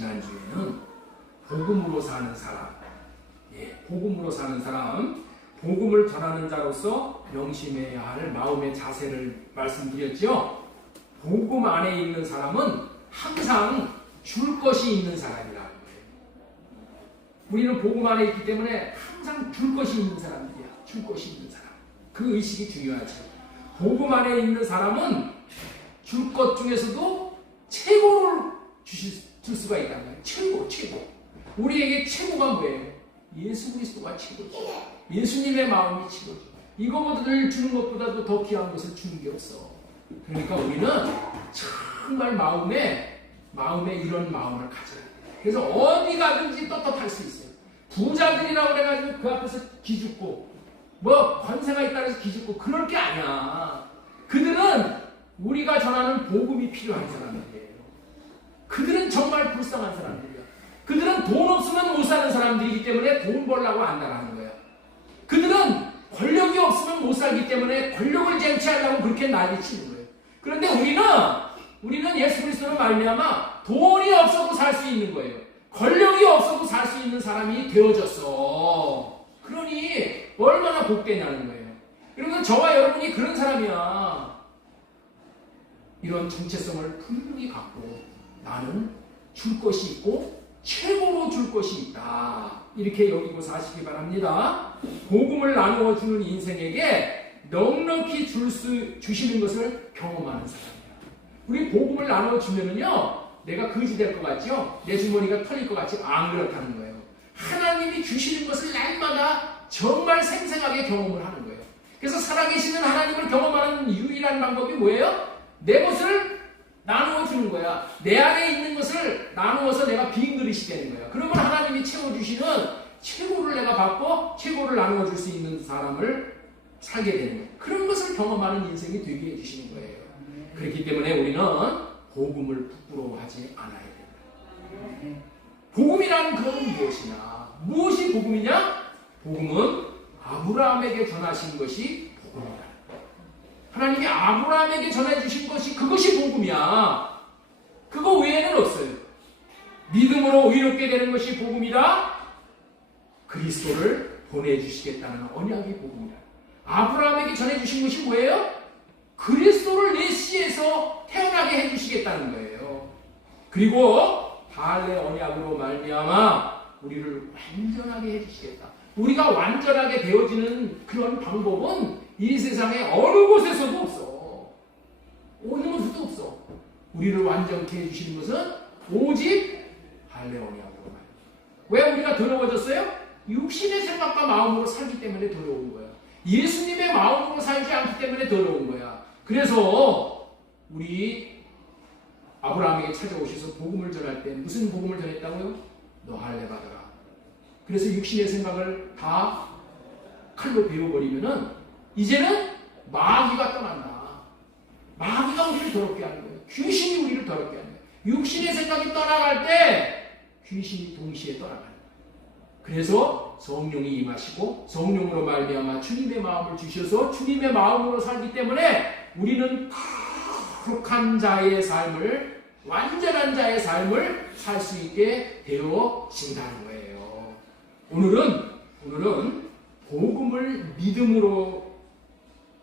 지난주에는 복음으로 사는 사람, 복음으로 사는 사람, 복음을 전하는 자로서 명심해야 할 마음의 자세를 말씀드렸죠. 복음 안에 있는 사람은 항상 줄 것이 있는 사람이라는 거예요. 우리는 복음 안에 있기 때문에 항상 줄 것이 있는 사람들이야. 줄 것이 있는 사람. 그 의식이 중요하죠. 복음 안에 있는 사람은 줄 것 중에서도 최고를 줄 수가 있다는 거예요. 최고. 우리에게 최고가 뭐예요? 예수 그리스도가 최고죠. 예수님의 마음이 최고죠. 이거를 주는 것보다도 더 귀한 것을 주는 게 없어. 그러니까 우리는 정말 마음에 이런 마음을 가져야 돼요. 그래서 어디 가든지 떳떳할 수 있어요. 부자들이라고 그래가지고 그 앞에서 기죽고 뭐 권세가 있다고 해서 기죽고 그럴 게 아니야. 그들은 우리가 전하는 복음이 필요한 사람들이에요. 그들은 정말 불쌍한 사람들이야. 그들은 돈 없으면 못 사는 사람들이기 때문에 돈 벌려고 안다라는 거야. 그들은 권력이 없으면 못 살기 때문에 권력을 쟁취하려고 그렇게 난리치는 거예요. 그런데 우리는 예수 그리스도로 말미암아 돈이 없어도 살 수 있는 거예요. 권력이 없어도 살 수 있는 사람이 되어졌어. 그러니 얼마나 복되냐는 거예요. 그러면 저와 여러분이 그런 사람이야. 이런 정체성을 분명히 갖고 나는 줄 것이 있고 최고로 줄 것이 있다. 이렇게 여기고 사시기 바랍니다. 복음을 나누어 주는 인생에게 넉넉히 주시는 것을 경험하는 사람이야. 우리 복음을 나누어 주면은요, 내가 거지 될 것 같죠? 내 주머니가 털릴 것 같죠? 안 그렇다는 거예요. 하나님이 주시는 것을 날마다 정말 생생하게 경험을 하는 거예요. 그래서 살아계시는 하나님을 경험하는 유일한 방법이 뭐예요? 내 것을 나누어 주는 거야. 내 안에 있는 것을 나누어서 내가 빈 그릇이 되는 거야. 그러면 하나님이 채워주시는 최고를 내가 받고 최고를 나누어 줄 수 있는 사람을 살게 되는 거예요. 그런 것을 경험하는 인생이 되게 해주시는 거예요. 그렇기 때문에 우리는 복음을 부끄러워하지 않아야 됩니다. 복음이란 그건 무엇이냐? 무엇이 복음이냐? 복음은 아브라함에게 전하신 것이 복음이다. 하나님이 아브라함에게 전해주신 것이 그것이 복음이야. 그거 외에는 없어요. 믿음으로 의롭게 되는 것이 복음이다. 그리스도를 보내주시겠다는 언약이 복음이다. 아브라함에게 전해주신 것이 뭐예요? 그리스도를 내 씨에서 태어나게 해주시겠다는 거예요. 그리고 달의 언약으로 말미암아 우리를 완전하게 해주시겠다. 우리가 완전하게 되어지는 그런 방법은 이 세상에 어느 곳에서도 없어. 어느 곳에도 없어. 우리를 완전케 해주시는 것은 오직 할례언약으로. 왜 우리가 더러워졌어요? 육신의 생각과 마음으로 살기 때문에 더러운 거야. 예수님의 마음으로 살지 않기 때문에 더러운 거야. 그래서 우리 아브라함에게 찾아오셔서 복음을 전할 때 무슨 복음을 전했다고요? 너 할례 받아라. 그래서 육신의 생각을 다 칼로 베어버리면은 이제는 마귀가 떠난다. 마귀가 우리를 더럽게 하는 거예요. 귀신이 우리를 더럽게 하는 거예요. 육신의 생각이 떠나갈 때 귀신이 동시에 떠나가는 거예요. 그래서 성령이 임하시고 성령으로 말미암아 주님의 마음을 주셔서 주님의 마음으로 살기 때문에 우리는 거룩한 자의 삶을, 완전한 자의 삶을 살 수 있게 되어진다는 거예요. 오늘은 복음을 믿음으로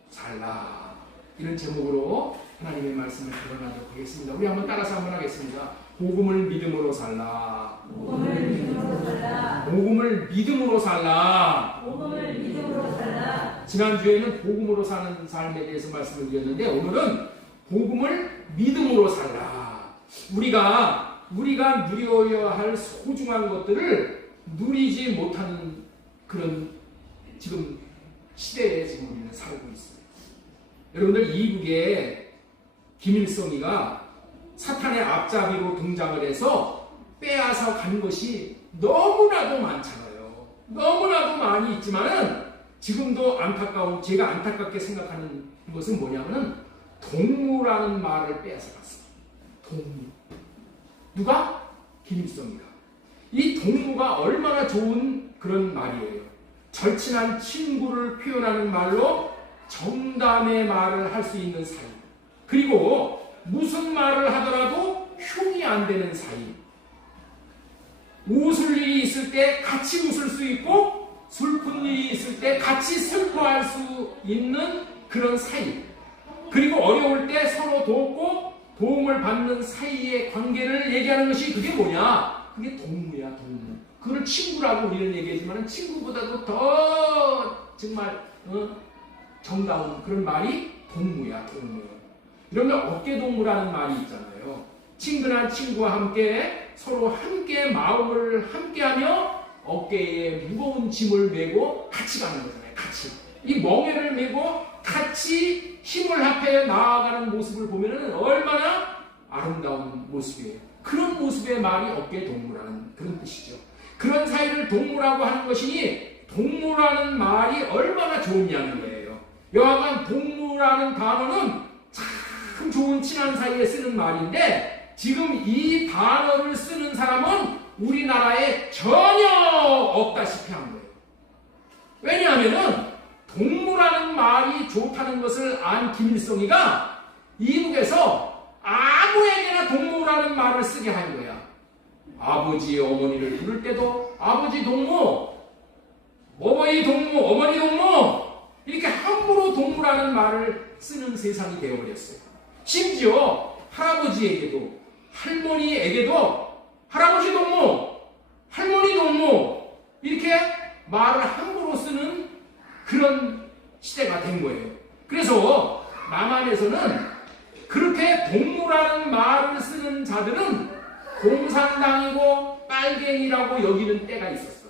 살라, 이런 제목으로 하나님의 말씀을 들어가도록 하겠습니다. 우리 한번 따라서 한번 하겠습니다. 복음을 믿음으로 살라. 복음을 믿음으로 살라. 복음을 믿음으로 살라. 복음을 믿음으로 살라. 지난주에는 복음으로 사는 삶에 대해서 말씀을 드렸는데 오늘은 복음을 믿음으로 살라. 우리가 누려야 할 소중한 것들을 누리지 못하는 그런 지금 시대에 지금 우리는 살고 있어요. 여러분들 이북에 김일성이가 사탄의 앞잡이로 등장을 해서 빼앗아 간 것이 너무나도 많잖아요. 너무나도 많이 있지만은 지금도 제가 안타깝게 생각하는 것은 뭐냐면은 동무라는 말을 빼앗아 갔어요. 동무. 누가? 김일성이가. 이 동무가 얼마나 좋은 그런 말이에요. 절친한 친구를 표현하는 말로 정담의 말을 할 수 있는 사이. 그리고 무슨 말을 하더라도 흉이 안 되는 사이. 웃을 일이 있을 때 같이 웃을 수 있고 슬픈 일이 있을 때 같이 슬퍼할 수 있는 그런 사이, 그리고 어려울 때 서로 돕고 도움을 받는 사이의 관계를 얘기하는 것이 그게 뭐냐? 그게 동무야, 동무. 그걸 친구라고 우리는 얘기하지만 친구보다도 더 정말 정다운 그런 말이 동무야, 동무. 이러면 어깨동무라는 말이 있잖아요. 친근한 친구와 함께 서로 함께 마음을 함께하며 어깨에 무거운 짐을 메고 같이 가는 거잖아요. 같이. 이 멍에를 메고 같이 힘을 합해 나아가는 모습을 보면 얼마나 아름다운 모습이에요. 그런 모습의 말이 어깨동무라는 그런 뜻이죠. 그런 사이를 동무라고 하는 것이니 동무라는 말이 얼마나 좋냐는 거예요. 여하간 동무라는 단어는 참 좋은 친한 사이에 쓰는 말인데 지금 이 단어를 쓰는 사람은 우리나라에 전혀 없다시피 한 거예요. 왜냐하면은 동무라는 말이 좋다는 것을 안 김일성이가 이북에서 아무에게나 동무라는 말을 쓰게 한 거야. 아버지, 어머니를 부를 때도 아버지 동무, 어머니 동무, 어머니 동무 이렇게 함부로 동무라는 말을 쓰는 세상이 되어버렸어요. 심지어 할아버지에게도 할머니에게도 할아버지 동무, 할머니 동무 이렇게 말을 함부로 쓰는 그런 시대가 된 거예요. 그래서 남한에서는 그렇게 동무라는 말을 쓰는 자들은 공산당이고 빨갱이라고 여기는 때가 있었어.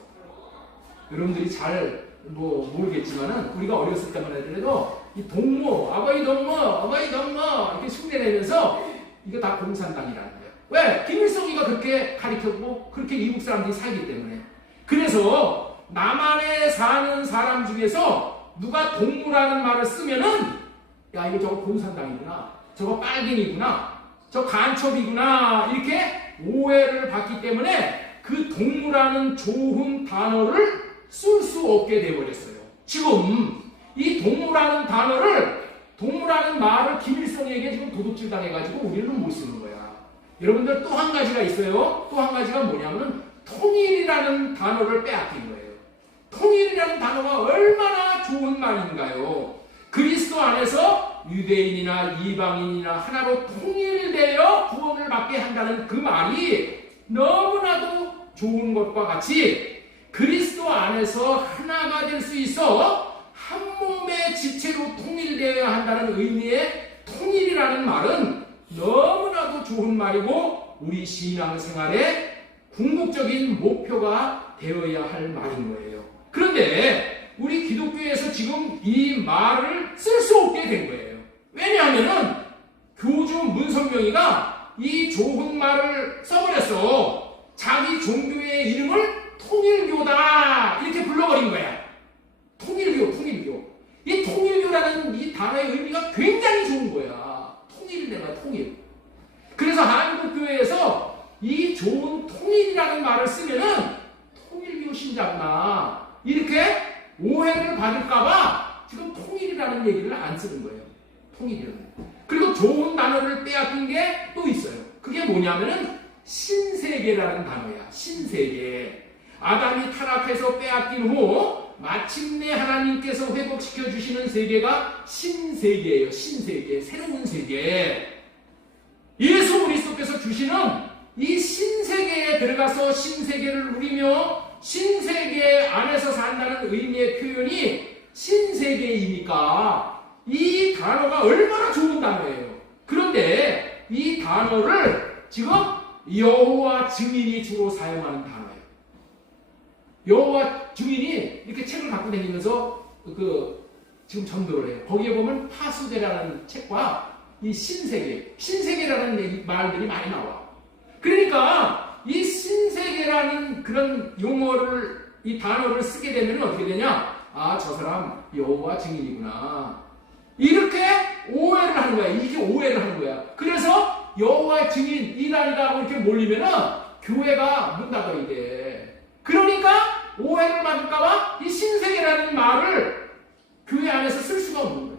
여러분들이 잘 모르겠지만은 우리가 어렸을 때만 해도 이 동무, 아버지 동무, 어머니 동무 이렇게 흉내내면서 이거 다 공산당이라는 거예요. 왜? 김일성이가 그렇게 가르쳤고 그렇게 이북 사람들이 살기 때문에. 그래서 남한에 사는 사람 중에서 누가 동무라는 말을 쓰면은 야 이거 저거 공산당이구나, 저거 빨갱이구나, 저 간첩이구나 이렇게 오해를 받기 때문에 그 동무라는 좋은 단어를 쓸 수 없게 되어버렸어요. 지금 이 동무라는 단어를, 동무라는 말을 김일성에게 지금 도둑질 당해가지고 우리는 못 쓰는 거야. 여러분들 또 한 가지가 있어요. 또 한 가지가 뭐냐면 통일이라는 단어를 빼앗긴 거예요. 통일이라는 단어가 얼마나 좋은 말인가요? 그리스도 안에서 유대인이나 이방인이나 하나로 통일되어 구원을 받게 한다는 그 말이 너무나도 좋은 것과 같이 그리스도 안에서 하나가 될 수 있어 한 몸의 지체로 통일되어야 한다는 의미의 통일이라는 말은 너무나도 좋은 말이고 우리 신앙생활의 궁극적인 목표가 되어야 할 말인 거예요. 그런데 우리 기독교에서 지금 이 말을 쓸 수 없게 된 거예요. 왜냐하면은 교주 문선명이가 이 좋은 말을 써버렸어. 자기 종교의 이름을 통일교다 이렇게 불러버린 거야. 통일교, 통일교. 이 통일교라는 이 단어의 의미가 굉장히 좋은 거야. 통일을 내가 통일. 그래서 한국교회에서 이 좋은 통일이라는 말을 쓰면은 통일교 신자구나 이렇게 오해를 받을까봐 지금 통일이라는 얘기를 안 쓰는 거예요. 통일이라는. 그리고 좋은 단어를 빼앗긴 게 또 있어요. 그게 뭐냐면은 신세계라는 단어야. 신세계. 아담이 타락해서 빼앗긴 후 마침내 하나님께서 회복시켜 주시는 세계가 신세계예요. 신세계. 새로운 세계. 예수 그리스도께서 주시는 이 신세계에 들어가서 신세계를 누리며 신세계 안에서 산다는 의미의 표현이 신세계이니까 이 단어가 얼마나 좋은 단어예요. 그런데 이 단어를 지금 여호와 증인이 주로 사용하는 단어예요. 여호와 증인이 이렇게 책을 갖고 다니면서 지금 전도를 해요. 거기에 보면 파수대라는 책과 이 신세계라는 말들이 많이 나와. 그러니까 이 신세계라는 그런 용어를, 이 단어를 쓰게 되면 어떻게 되냐? 아, 저 사람 여호와 증인이구나. 이렇게 오해를 하는 거야. 이게 오해를 하는 거야. 그래서 여호와 증인 이날이라고 이렇게 몰리면은 교회가 문 닫아야 돼. 그러니까 오해를 받을까봐 이 신세계라는 말을 교회 안에서 쓸 수가 없는 거예요.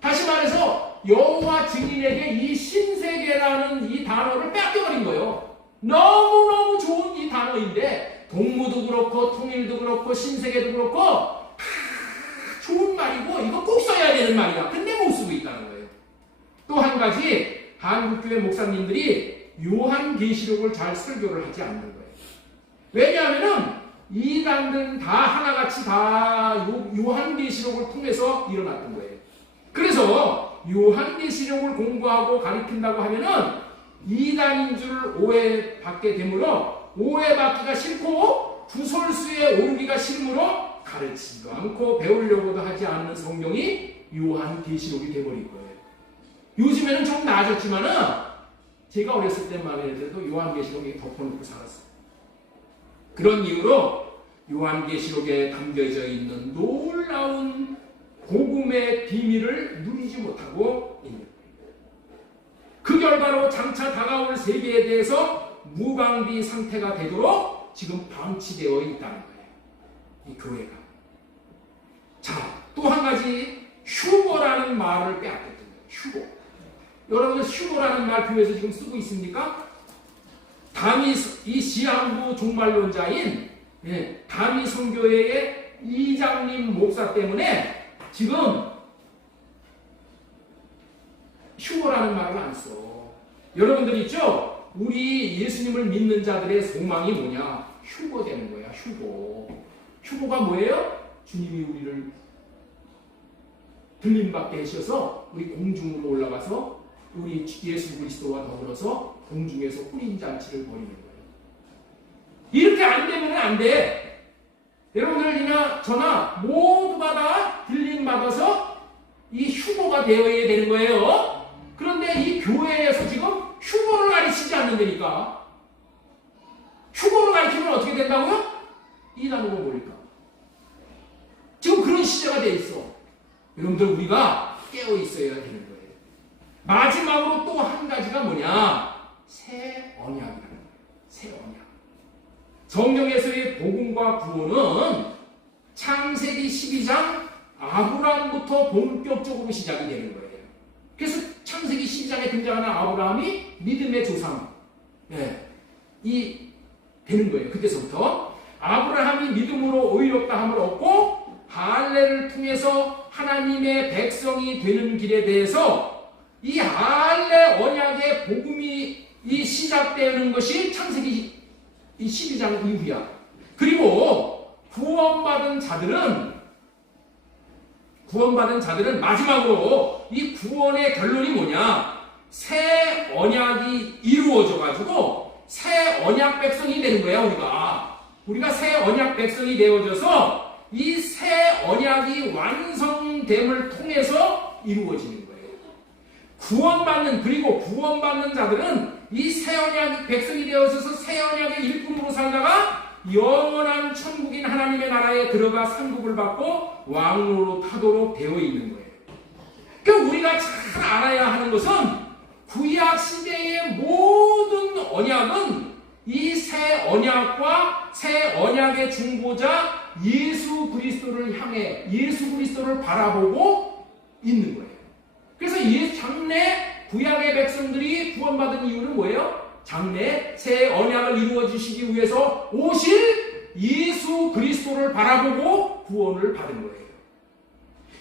다시 말해서 여호와 증인에게 이 신세계라는 이 단어를 뺏겨버린 거예요. 너무너무 좋은 이 단어인데 동무도 그렇고 통일도 그렇고 신세계도 그렇고 좋은 말이고 이거 꼭 써야 되는 말이야. 근데 못 쓰고 있다는 거예요. 또 한 가지 한국교회 목사님들이 요한계시록을 잘 설교를 하지 않는 거예요. 왜냐하면은 이단들은 다 하나같이 다 요한계시록을 통해서 일어났던 거예요. 그래서 요한계시록을 공부하고 가르친다고 하면은 이단인 줄 오해받게 되므로 오해받기가 싫고 구설수에 오르기가 싫으므로 가르치지도 않고 배우려고도 하지 않는 성경이 요한계시록이 되어버린 거예요. 요즘에는 좀 나아졌지만은 제가 어렸을 때만 해도 요한계시록이 덮어놓고 살았어요. 그런 이유로 요한계시록에 담겨져 있는 놀라운 복음의 비밀을 누리지 못하고 있는 거예요. 그 결과로 장차 다가올 세계에 대해서 무방비 상태가 되도록 지금 방치되어 있다는 거예요. 이 교회가. 자, 또 한 가지 휴거라는 말을 빼앗겼던 거예요. 휴거. 여러분들 휴거라는 말 교회에서 지금 쓰고 있습니까? 다미 이 시한부 종말론자인 다미 선교회의 이장님 목사 때문에 지금 휴거라는 말을 안 써. 여러분들 있죠? 우리 예수님을 믿는 자들의 소망이 뭐냐? 휴거 되는 거야. 휴거. 휴거가 뭐예요? 주님이 우리를 들림받게 하셔서 우리 공중으로 올라가서 우리 예수 그리스도와 더불어서 공중에서 혼인 잔치를 벌이는 거예요. 이렇게 안 되면 안 돼. 여러분들이나 저나 모두가 다 들림받아서 이 휴거가 되어야 되는 거예요. 그런데 이 교회에서 지금 휴거를 가르치지 않는다니까. 휴거를 가르치면 어떻게 된다고요? 이단으로 모일까. 지금 그런 시대가 돼 있어. 여러분들 우리가 깨어 있어야 되는 거예요. 마지막으로 또 한 가지가 뭐냐? 새 언약이라는 거예요. 새 언약. 성경에서의 복음과 구원은 창세기 12장 아브라함부터 본격적으로 시작이 되는 거예요. 그래서 창세기 12장에 등장하는 아브라함이 믿음의 조상, 이 되는 거예요. 그때서부터 아브라함이 믿음으로 의롭다 함을 얻고 할례를 통해서 하나님의 백성이 되는 길에 대해서 이 할례 언약의 복음이 이 시작되는 것이 창세기 12장 이후야. 그리고 구원받은 자들은 마지막으로 이 구원의 결론이 뭐냐? 새 언약이 이루어져 가지고 새 언약 백성이 되는 거야. 우리가 새 언약 백성이 되어져서 이 새 언약이 완성됨을 통해서 이루어지는 거예요. 구원받는 자들은 이 새 언약 백성이 되어져서 새 언약의 일꾼으로 살다가 영원한 천국인 하나님의 나라에 들어가 상급을 받고 왕으로 타도록 되어 있는 거예요. 그러니까 우리가 잘 알아야 하는 것은 구약 시대의 모든 언약은 이 새 언약과 새 언약의 중보자 예수 그리스도를 향해 예수 그리스도를 바라보고 있는 거예요. 그래서 장래 구약의 백성들이 구원받은 이유는 뭐예요? 장래 새 언약을 이루어 주시기 위해서 오실 예수 그리스도를 바라보고 구원을 받은 거예요.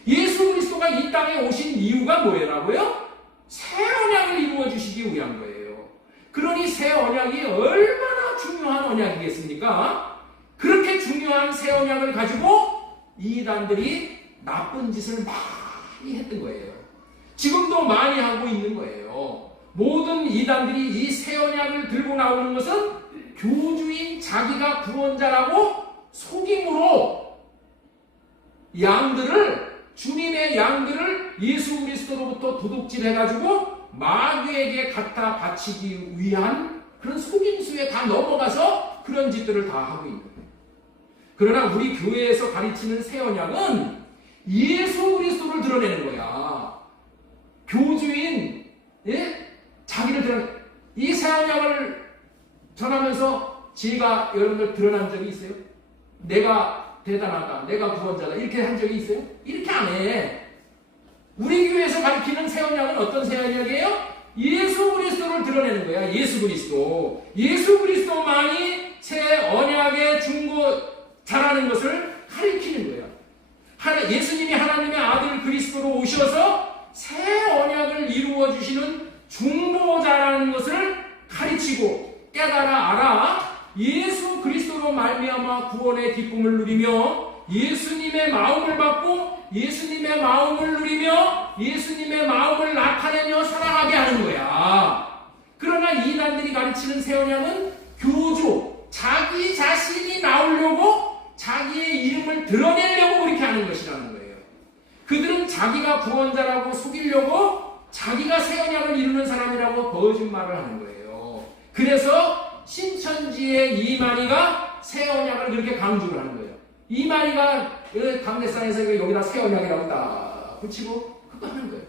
예수 그리스도가 이 땅에 오신 이유가 뭐예요? 새 언약을 이루어 주시기 위한 거예요. 그러니 새 언약이 얼마나 중요한 언약이겠습니까? 그렇게 중요한 새 언약을 가지고 이단들이 나쁜 짓을 많이 했던 거예요. 지금도 많이 하고 있는 거예요. 모든 이단들이 이 새 언약을 들고 나오는 것은 교주인 자기가 구원자라고 속임으로 주님의 양들을 예수 그리스도로부터 도둑질해가지고 마귀에게 갖다 바치기 위한 그런 속임수에 다 넘어가서 그런 짓들을 다 하고 있는 거예요. 그러나 우리 교회에서 가르치는 새 언약은 예수 그리스도를 드러내는 거야. 교주인 자기를 드러내. 이 새 언약을 전하면서 제가 여러분들 드러난 적이 있어요? 내가 대단하다, 내가 구원자다 이렇게 한 적이 있어요? 이렇게 안 해. 우리 교회에서 가르치는 새 언약은 어떤 새 언약이에요? 예수 그리스도를 드러내는 거야. 예수 그리스도. 예수 그리스도만이 새 언약의 중고 자라는 것을 가리키는 거야. 예수님이 하나님의 아들 그리스도로 오셔서 새 언약을 이루어 주시는 중보자라는 것을 가르치고 깨달아 알아 예수 그리스도로 말미암아 구원의 기쁨을 누리며 예수님의 마음을 받고 예수님의 마음을 누리며 예수님의 마음을 나타내며 살아가게 하는 거야. 그러나 이단들이 가르치는 새 언약은 교조, 자기 자신이 나오려고 자기의 이름을 드러내려고 그렇게 하는 것이라는 거예요. 그들은 자기가 구원자라고 속이려고 자기가 새 언약을 이루는 사람이라고 거짓말을 하는 거예요. 그래서 신천지의 이만희가 새 언약을 그렇게 강조를 하는 거예요. 이만희가 강대상에서 여기다 새 언약이라고 딱 붙이고 그거 하는 거예요.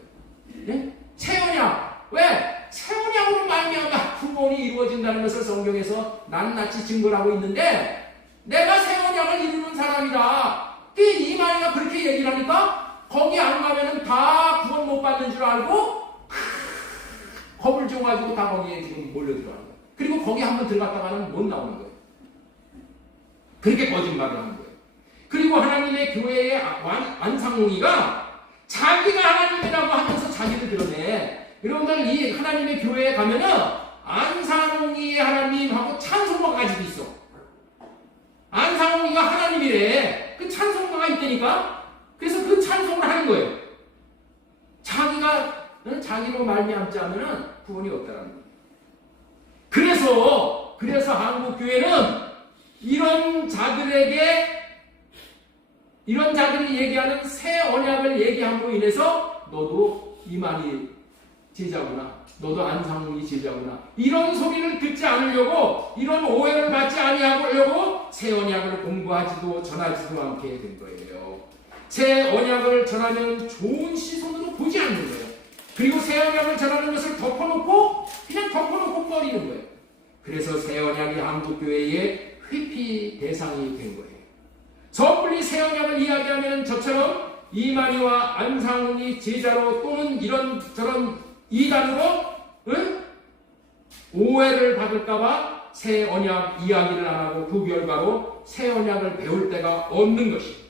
네? 새 언약. 왜? 새 언약으로 말미암아 구원이 이루어진다는 것을 성경에서 낱낱이 증거를 하고 있는데 내가 새 언약을 이루는 사람이다. 이만희가 그렇게 얘기를 하니까 거기 안 가면은 다 구원 못 받는 줄 알고 겁을 줘가지고 다 거기에 지금 몰려들어가는 거예요. 그리고 거기 한번 들어갔다가는 못 나오는 거예요. 그렇게 거짓말을 하는 거예요. 그리고 하나님의 교회의 안상홍이가 자기가 하나님이라고 하면서 자기를 드러내. 여러분들 이 하나님의 교회에 가면은 안상홍이의 하나님하고 찬송가까지도 있어. 안상홍이가 하나님이래. 그 찬송가가 있다니까. 그래서 그 찬송을 하는 거예요. 자기가 자기로 말미암지 않으면 구원이 없다는 거예요. 그래서 한국 교회는 이런 자들이 얘기하는 새 언약을 얘기함으로 인해서 너도 이만희 제자구나. 너도 안상홍이 제자구나. 이런 소리를 듣지 않으려고 이런 오해를 받지 아니하려고 새 언약을 공부하지도 전하지도 않게 된 거예요. 새 언약을 전하면 좋은 시선으로 보지 않는 거예요. 그리고 새 언약을 전하는 것을 덮어놓고 그냥 덮어놓고 버리는 거예요. 그래서 새 언약이 한국교회의 회피 대상이 된 거예요. 섣불리 새 언약을 이야기하면 저처럼 이만희와 안상홍이 제자로 또는 이런저런 이단으로 오해를 받을까봐 새 언약 이야기를 안 하고 그 결과로 새 언약을 배울 때가 없는 것입니다.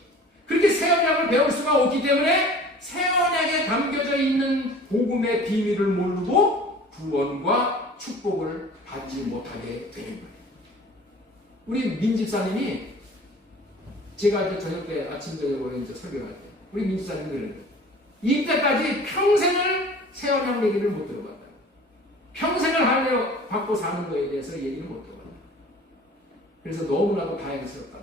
그렇게 새 언약을 배울 수가 없기 때문에 새 언약에 담겨져 있는 복음의 비밀을 모르고 구원과 축복을 받지 못하게 되는 거예요. 우리 민집사님이 제가 이제 저녁 때 아침 저녁으로 이제 설교할 때 우리 민집사님이 그러는 거예요. 이때까지 평생을 새 언약 얘기를 못 들어봤다. 평생을 할례 받고 사는 거에 대해서 얘기를 못 들어봤다. 그래서 너무나도 다행스럽다.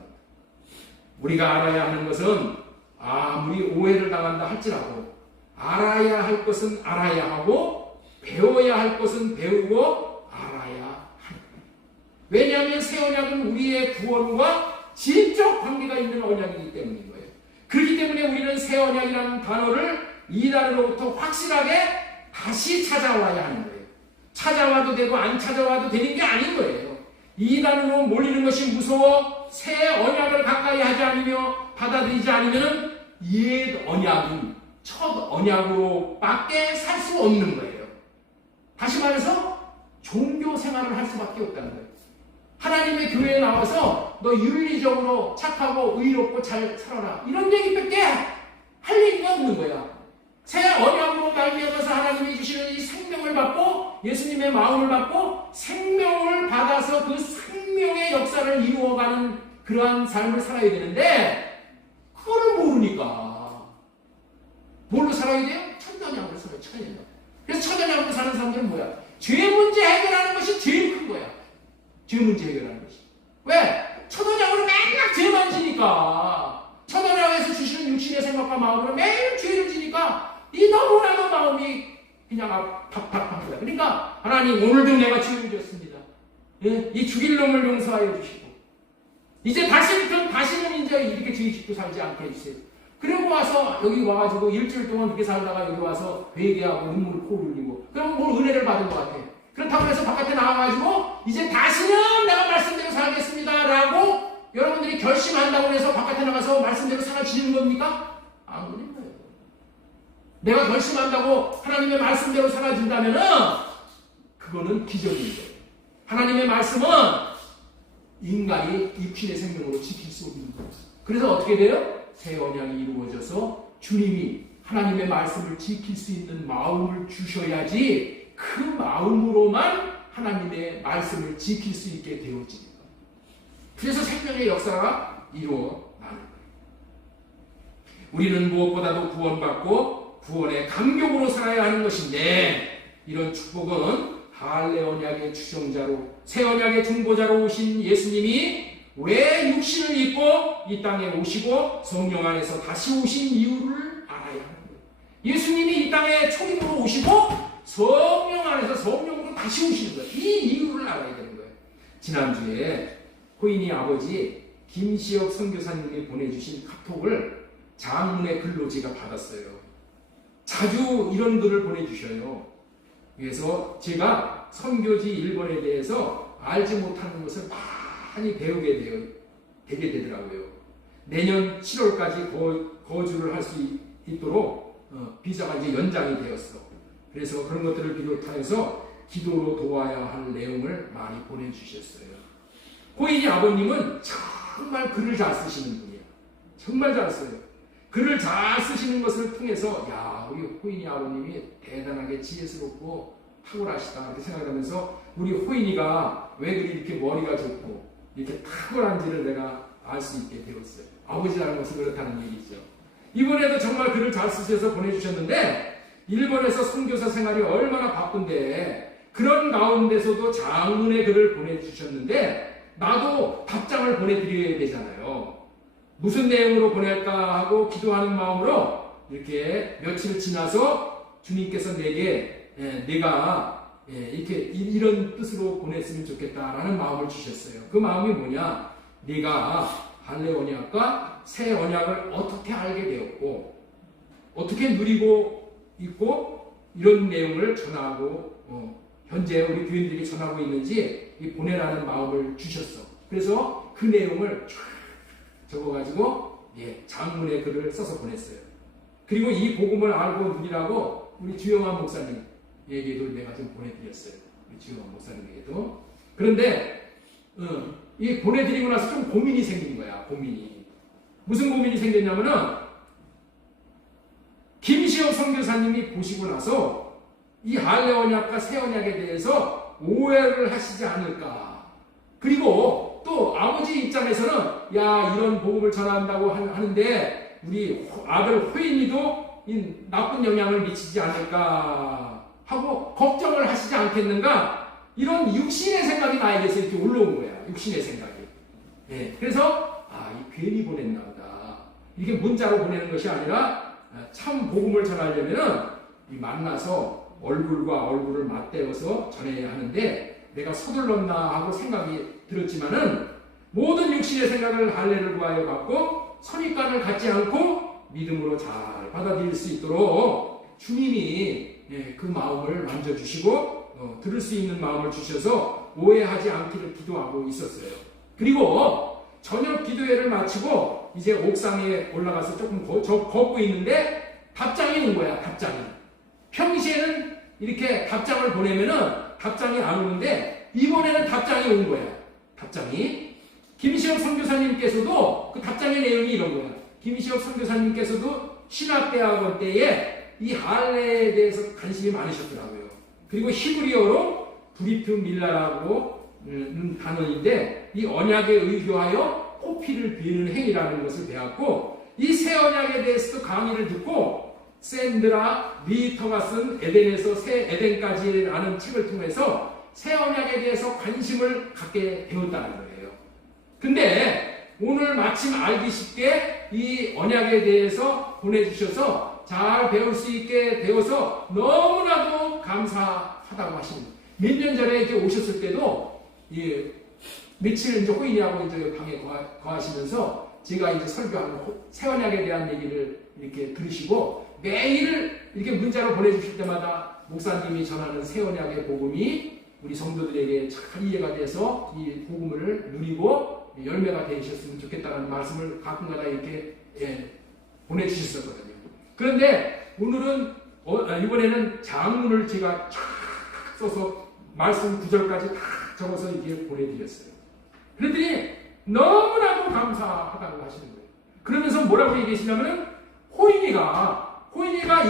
우리가 알아야 하는 것은 아무리 오해를 당한다 할지라도 알아야 할 것은 알아야 하고 배워야 할 것은 배우고 알아야 합니다. 왜냐하면 새 언약은 우리의 구원과 직접 관계가 있는 언약이기 때문인 거예요. 그렇기 때문에 우리는 새 언약이라는 단어를 이단으로부터 확실하게 다시 찾아와야 하는 거예요. 찾아와도 되고 안 찾아와도 되는 게 아닌 거예요. 이단으로 몰리는 것이 무서워 새 언약을 가까이 하지 않으며 받아들이지 않으면 옛 언약은 첫 언약으로 밖에 살 수 없는 거예요. 다시 말해서 종교 생활을 할 수밖에 없다는 거예요. 하나님의 교회에 나와서 너 윤리적으로 착하고 의롭고 잘 살아라 이런 얘기밖에 할 얘기가 없는 거야. 새 언약으로 말미암아서 하나님이 주시는 이 생명을 받고 예수님의 마음을 받고 생명을 받아서 그 생명의 역사를 이루어가는 그러한 삶을 살아야 되는데 그걸 모르니까 뭘로 살아야 돼요? 첫 언약으로 살아요. 첫 언약. 그래서 첫 언약으로 사는 사람들은 뭐야? 죄 문제 해결하는 것이 제일 큰 거야. 죄 문제 해결하는 것이. 왜? 첫 언약으로 맨날 죄만 지니까 첫 언약에서 주시는 육신의 생각과 마음으로 매일 죄를 지니까 이 너무나도 마음이 그냥 답답한 거야. 그러니까 하나님 오늘도 내가 죄를 지었습니다. 예? 이 죽일 놈을 용서하여 주시고 이제 다시는 이제 이렇게 죄 짓고 살지 않게 해주세요. 그리고 와서 여기 와가지고 일주일 동안 그렇게 살다가 여기 와서 회개하고 눈물을 코 흘리고 그럼 뭘 은혜를 받은 것 같아. 그렇다고 해서 바깥에 나와가지고 이제 다시는 내가 말씀대로 살겠습니다 라고 여러분들이 결심한다고 해서 바깥에 나가서 말씀대로 살아지는 겁니까? 아니에요. 내가 결심한다고 하나님의 말씀대로 살아진다면은 그거는 기적인 거예요. 하나님의 말씀은 인간이 육신의 생명으로 지킬 수 없는 거예요. 그래서 어떻게 돼요? 새 언약이 이루어져서 주님이 하나님의 말씀을 지킬 수 있는 마음을 주셔야지 그 마음으로만 하나님의 말씀을 지킬 수 있게 되어집니다. 그래서 생명의 역사가 이루어나는 거예요. 우리는 무엇보다도 구원받고 구원의 감격으로 살아야 하는 것인데 이런 축복은 할례 언약의 추종자로 새 언약의 중보자로 오신 예수님이 왜 육신을 입고 이 땅에 오시고 성령 안에서 다시 오신 이유를 알아야 하는 거예요. 예수님이 이 땅에 초림으로 오시고 성령 안에서 성령으로 다시 오시는 거예요. 이 이유를 알아야 되는 거예요. 지난주에 호인이 아버지 김시혁 선교사님이 보내주신 카톡을 장문의 글로 제가 받았어요. 자주 이런 글을 보내주셔요. 그래서 제가 선교지 1번에 대해서 알지 못하는 것을 많이 배우게 되게 되더라고요. 내년 7월까지 거주를 할 수 있도록 비자가 이제 연장이 되었어. 그래서 그런 것들을 비롯하여서 기도로 도와야 할 내용을 많이 보내주셨어요. 호인이 아버님은 정말 글을 잘 쓰시는 분이에요. 정말 잘 써요. 글을 잘 쓰시는 것을 통해서 야, 우리 호인이 아버님이 대단하게 지혜스럽고 탁월하시다 이렇게 생각하면서 우리 호인이가 왜 이렇게 머리가 좋고 이렇게 탁월한지를 내가 알 수 있게 되었어요. 아버지라는 것은 그렇다는 얘기죠. 이번에도 정말 글을 잘 쓰셔서 보내주셨는데 일본에서 선교사 생활이 얼마나 바쁜데 그런 가운데서도 장문의 글을 보내주셨는데 나도 답장을 보내드려야 되잖아요. 무슨 내용으로 보낼까 하고 기도하는 마음으로 이렇게 며칠 지나서 주님께서 내가 이렇게 이런 뜻으로 보냈으면 좋겠다라는 마음을 주셨어요. 그 마음이 뭐냐? 네가 할례 언약과 새 언약을 어떻게 알게 되었고 어떻게 누리고 있고 이런 내용을 전하고 현재 우리 교인들이 전하고 있는지 보내라는 마음을 주셨어. 그래서 그 내용을 쫙 적어가지고 장문의 글을 써서 보냈어요. 그리고 이 복음을 알고 누리라고 우리 주영환 목사님에게도 내가 좀 보내드렸어요. 우리 주영환 목사님에게도. 그런데 이 보내드리고 나서 좀 고민이 생긴 거야. 고민이. 무슨 고민이 생겼냐면은 김시혁 선교사님이 보시고 나서 이 할례 언약과 새 언약에 대해서 오해를 하시지 않을까. 그리고 또 아버지 입장에서는 야, 이런 복음을 전한다고 하는데 우리 아들 호인이도 이 나쁜 영향을 미치지 않을까 하고 걱정을 하시지 않겠는가. 이런 육신의 생각이 나에게서 이렇게 올라온 거야. 육신의 생각이. 그래서 이 괜히 보냈나 보다. 이게 문자로 보내는 것이 아니라 참 복음을 전하려면은 이 만나서 얼굴과 얼굴을 맞대어서 전해야 하는데 내가 서둘렀나 하고 생각이 들었지만은 모든 육신의 생각을 할례를 구하여 갖고 선입관을 갖지 않고 믿음으로 잘 받아들일 수 있도록 주님이 그 마음을 만져주시고 들을 수 있는 마음을 주셔서 오해하지 않기를 기도하고 있었어요. 그리고 저녁 기도회를 마치고 이제 옥상에 올라가서 조금 걷고 있는데 답장이 온 거야. 답장이. 평시에는 이렇게 답장을 보내면은 답장이 안 오는데 이번에는 답장이 온 거야. 답장이. 김시혁 선교사님께서도 그 답장의 내용이 이런 거야. 김시혁 선교사님께서도 신학대학원 때에 이 할례에 대해서 관심이 많으셨더라고요. 그리고 히브리어로 브리트 밀라라고 단어인데 이 언약에 의교하여 포피를 비는 행위라는 것을 배웠고 이 새 언약에 대해서도 강의를 듣고 샌드라 리터가 쓴 에덴에서 새 에덴까지라는 책을 통해서 새 언약에 대해서 관심을 갖게 되었다는 거예요. 근데 오늘 마침 알기 쉽게 이 언약에 대해서 보내주셔서 잘 배울 수 있게 되어서 너무나도 감사하다고 하시는 거예요. 몇 년 전에 이제 오셨을 때도 며칠 이제 호인이하고 이제 방에 거하시면서 제가 이제 설교하는 새 언약에 대한 얘기를 이렇게 들으시고 매일 이렇게 문자로 보내주실 때마다 목사님이 전하는 새 언약의 복음이 우리 성도들에게 잘 이해가 돼서 이 복음을 누리고 열매가 되셨으면 좋겠다는 말씀을 가끔가다 이렇게 보내주셨었거든요. 그런데 오늘은 이번에는 장문을 제가 쫙 써서 말씀 구절까지 다 적어서 이게 보내드렸어요. 그랬더니 너무나도 감사하다고 하시는 거예요. 그러면서 뭐라고 얘기하시냐면은 호인이가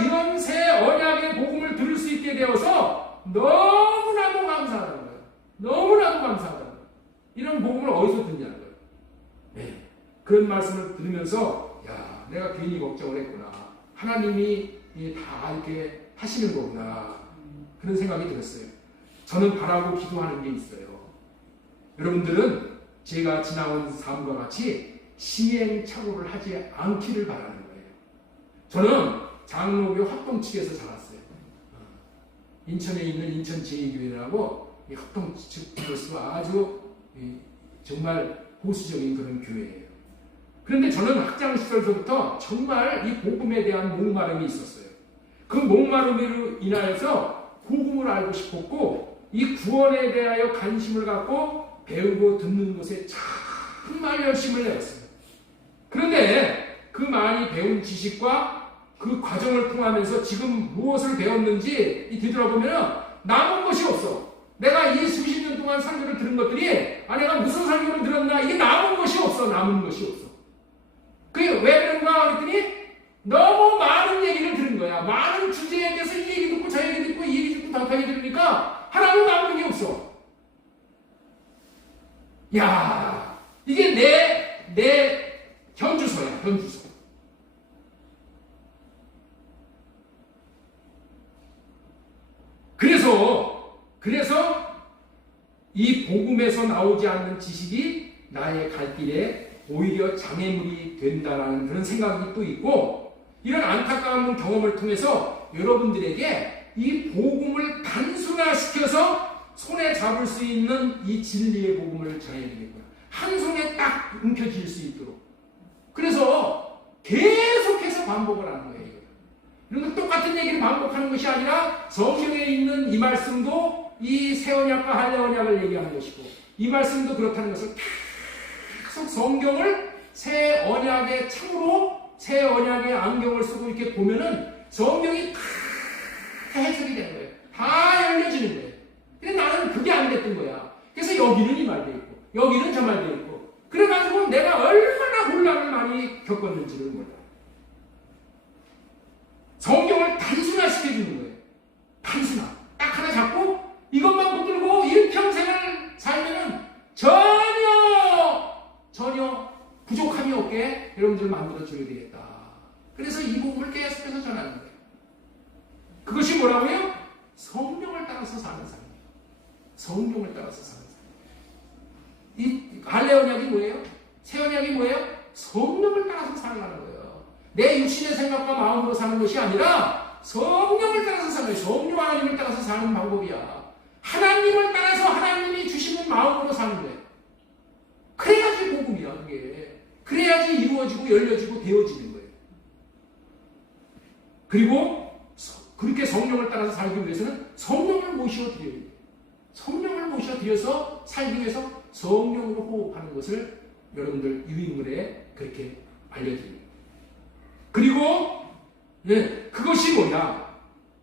이런 새 언약의 복음을 들을 수 있게 되어서 너무나도 감사하다는 거예요. 너무나도 감사하다는 거예요. 이런 복음을 어디서 듣냐는 거예요. 네. 그런 말씀을 들으면서 야, 내가 괜히 걱정을 했구나. 하나님이 다 이렇게 하시는 거구나. 그런 생각이 들었어요. 저는 바라고 기도하는 게 있어요. 여러분들은 제가 지나온 삶과 같이 시행착오를 하지 않기를 바라는 거예요. 저는 장로교 합동 측에서 자랐어요. 인천에 있는 인천제일교회라고 합동 측으로서 아주 정말 보수적인 그런 교회예요. 그런데 저는 학창 시절서부터 정말 이 복음에 대한 목마름이 있었어요. 그 목마름으로 인하여서 복음을 알고 싶었고 이 구원에 대하여 관심을 갖고 배우고 듣는 것에 정말 열심을 내었어요. 그런데 그 많이 배운 지식과 그 과정을 통하면서 지금 무엇을 배웠는지 뒤돌아보면 남은 것이 없어. 내가 이 수십 년 동안 설교를 들은 것들이 내가 무슨 설교를 들었나 이게 남은 것이 없어. 남은 것이 없어. 그게 왜 그런가 그랬더니 너무 많은 얘기를 들은 거야. 많은 주제에 대해서 이 얘기 듣고 저 얘기 듣고 이 얘기 듣고 저 얘기 들으니까 하나도 남은 게 없어. 야, 이게 내 현주소야, 현주소. 그래서 이 복음에서 나오지 않는 지식이 나의 갈 길에 오히려 장애물이 된다라는 그런 생각이 또 있고, 이런 안타까운 경험을 통해서 여러분들에게 이 복음을 단순화시켜서 손에 잡을 수 있는 이 진리의 복음을 전해드리고요. 한 손에 딱 움켜쥘 수 있도록. 그래서 계속해서 반복을 하는 거예요. 이런 똑같은 얘기를 반복하는 것이 아니라 성경에 있는 이 말씀도 이 새 언약과 할례 언약을 얘기하는 것이고, 이 말씀도 그렇다는 것을 계속 성경을 새 언약의 창으로 새 언약의 안경을 쓰고 이렇게 보면은 성경이 다 해석이 되는 거예요. 다 열려지는 거예요. 근데 나는 그게 안 됐던 거야. 그래서 여기는 이 말 돼 있고 여기는 저 말 돼 있고, 그래가지고 내가 얼마나 혼란을 많이 겪었는지를 몰라. 성경을 단순화시켜주는 거예요. 단순화. 딱 하나 잡고 이것만 붙들고 일평생을 살면은 전혀 부족함이 없게 여러분들 만들어줘야 되겠다. 그래서 이 복음을 계속해서 전하는 거예요. 그것이 뭐라고요? 성령을 따라서 사는 삶이에요. 성령을 따라서 사는 삶. 이 할례 언약이 뭐예요? 새 언약이 뭐예요? 성령을 따라서 살아가는 거예요. 내 육신의 생각과 마음으로 사는 것이 아니라 성령을 따라서 사는 거예요. 성령 하나님을 따라서 사는 방법이야. 하나님을 따라서 하나님이 주시는 마음으로 사는 거예요. 그래야지 복음이야, 그게. 그래야지 이루어지고 열려지고 되어지는 거예요. 그리고 그렇게 성령을 따라서 살기 위해서는 성령을 모셔드려야 돼요. 성령을 모셔드려서 살기 위해서 성령으로 호흡하는 것을 여러분들 유인물에 그렇게 알려드립니다. 그리고 그것이 뭐냐?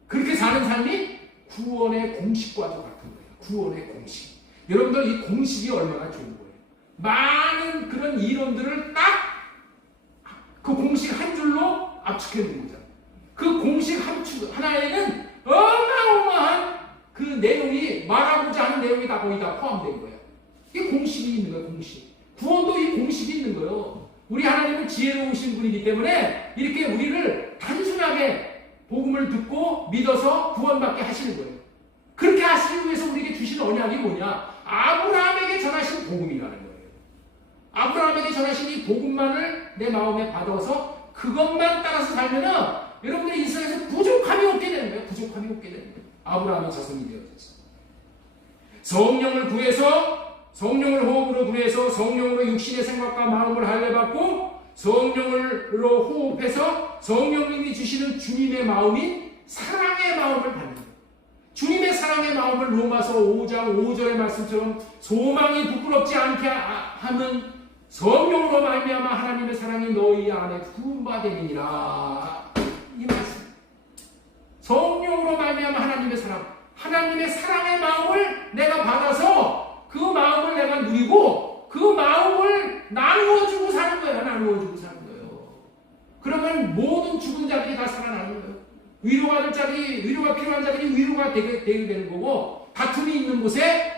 그렇게 사는 삶이 구원의 공식과도 같은 거예요. 구원의 공식. 여러분들 이 공식이 얼마나 좋은 거예요. 많은 그런 이론들을 딱 그 공식 한 줄로 압축해 놓은 거잖아요. 그 공식 하나에는 어마어마한 그 내용이, 말하고자 하는 내용이 다 거의 다 포함된 거예요. 이 공식이 있는 거예요, 공식. 구원도 이 공식이 있는 거예요. 우리 하나님은 지혜로우신 분이기 때문에 이렇게 우리를 단순하게 복음을 듣고 믿어서 구원받게 하시는 거예요. 그렇게 하시기 위해서 우리에게 주신 언약이 뭐냐? 아브라함에게 전하신 복음이라는 거예요. 아브라함에게 전하신 이 복음만을 내 마음에 받아서 그것만 따라서 살면은 여러분들의 인생에서 부족함이 없게 되는 거예요. 부족함이 없게 되는 거예요. 아브라함의 자손이 되어져서. 성령을 구해서, 성령을 호흡으로 구해서 성령으로 육신의 생각과 마음을 할례받고 성령으로 호흡해서 성령님이 주시는 주님의 마음이 사랑의 마음을 받는 거예요. 주님의 사랑의 마음을 로마서 5장 5절의 말씀처럼 소망이 부끄럽지 않게 하는 성령으로 말미암아 하나님의 사랑이 너희 안에 부음받으니라. 이 말씀. 성령으로 말미암아 하나님의 사랑, 하나님의 사랑의 마음을 내가 받아서 그 마음을 내가 누리고 그 마음을 나누어주고 사는 거예요. 나누어주고 사는 거예요. 그러면 모든 죽은 자들이 다 살아나는 거예요. 위로가 필요한 자들이 위로가 되게 되는 거고, 다툼이 있는 곳에,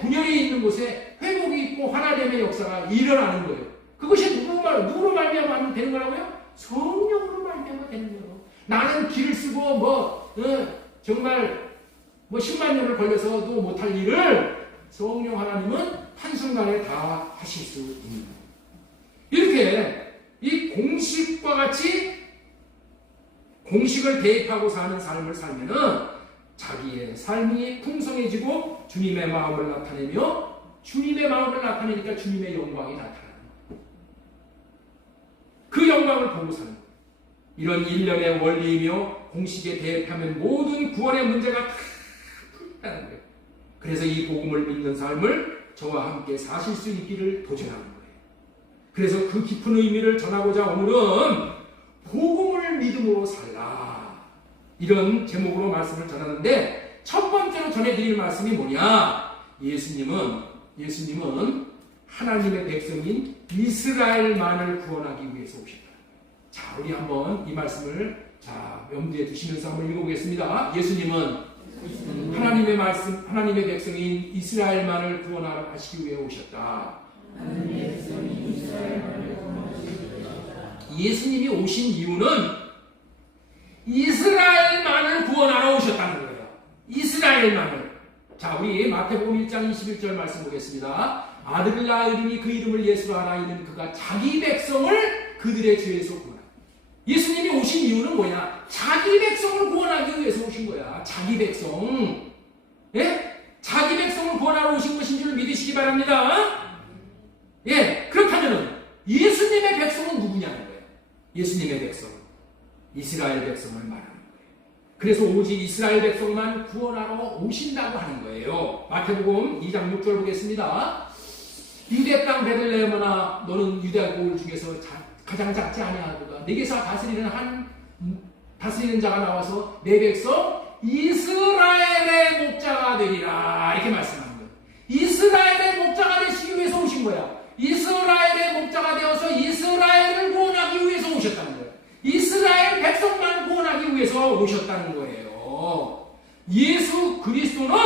분열이 있는 곳에 회복이 있고 화나됨의 역사가 일어나는 거예요. 그것이 누구로 말미암아 되는 거라고요? 성령으로 말미암아 되는 거예요. 나는 길을 쓰고 정말 10만 년을 걸려서도 못할 일을 성령 하나님은 한순간에 다 하실 수 있는 거예요. 이렇게 이 공식과 같이 공식을 대입하고 사는 삶을 살면은 자기의 삶이 풍성해지고 주님의 마음을 나타내며, 주님의 마음을 나타내니까 주님의 영광이 나타나는 거예요. 그 영광을 보고 사는 거예요. 이런 일련의 원리이며 공식에 대입하면 모든 구원의 문제가 다 풀린다는 거예요. 그래서 이 복음을 믿는 삶을 저와 함께 사실 수 있기를 도전하는 거예요. 그래서 그 깊은 의미를 전하고자 오늘은 복음을 믿음으로 살라, 이런 제목으로 말씀을 전하는데, 첫 번째로 전해드릴 말씀이 뭐냐? 예수님은 하나님의 백성인 이스라엘만을 구원하기 위해서 오셨다. 자, 우리 한번 이 말씀을 염두에 두시면서 한번 읽어보겠습니다. 예수님은 하나님의 백성인 이스라엘만을 구원하시기 위해 오셨다. 예수님이 오신 이유는 이스라엘만을 구원하러 오셨다는 거예요. 이스라엘만을. 자, 우리 마태복음 1장 21절 말씀 보겠습니다. 아들을 낳으리니 그 이름을 예수라 하라. 이는 그가 자기 백성을 그들의 죄에서 구원하라. 예수님이 오신 이유는 뭐냐? 자기 백성을 구원하기 위해서 오신 거야. 자기 백성. 자기 백성을 구원하러 오신 것인 줄 믿으시기 바랍니다. 그렇다면 예수님의 백성은 누구냐는 거예요. 예수님의 백성, 이스라엘 백성을 말하는 거예요. 그래서 오직 이스라엘 백성만 구원하러 오신다고 하는 거예요. 마태복음 2장 6절 보겠습니다. 유대 땅 베들레헴아, 너는 유대 고을 중에서 가장 작지 아니하도다. 내게서 다스리는 자가 나와서 내 백성 이스라엘의 목자가 되리라, 이렇게 말씀하는 거예요. 이스라엘의 목자가 되시기 위해서 오신 거야. 이스라엘의 목자가 되어서 이스라엘을 구원하기 위해서 오셨다는 거예요. 이스라엘 백성만 구원하기 위해서 오셨다는 거예요. 예수 그리스도는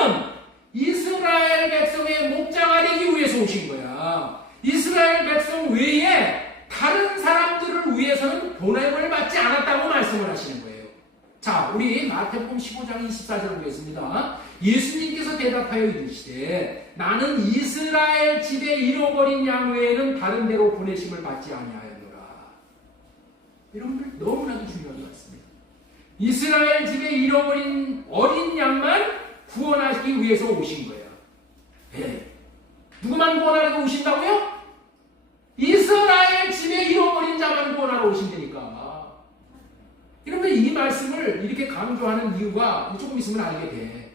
이스라엘 백성의 목자가 되기 위해서 오신 거야. 이스라엘 백성 외에 다른 사람들을 위해서는 보냄을 받지 않았다고 말씀을 하시는 거예요. 자, 우리 마태복음 15장 24절 보겠습니다. 예수님께서 대답하여 이르시되 나는 이스라엘 집에 잃어버린 양 외에는 다른 데로 보내심을 받지 아니하였노라. 여러분들 너무나도 중요한 말씀입니다. 이스라엘 집에 잃어버린 어린 양만 구원하기 위해서 오신 거예요. 누구만 구원하러 오신다고요? 이스라엘 집에 잃어버린 자만 구원하러 오신다니까. 여러분, 이 말씀을 이렇게 강조하는 이유가 조금 있으면 알게 돼.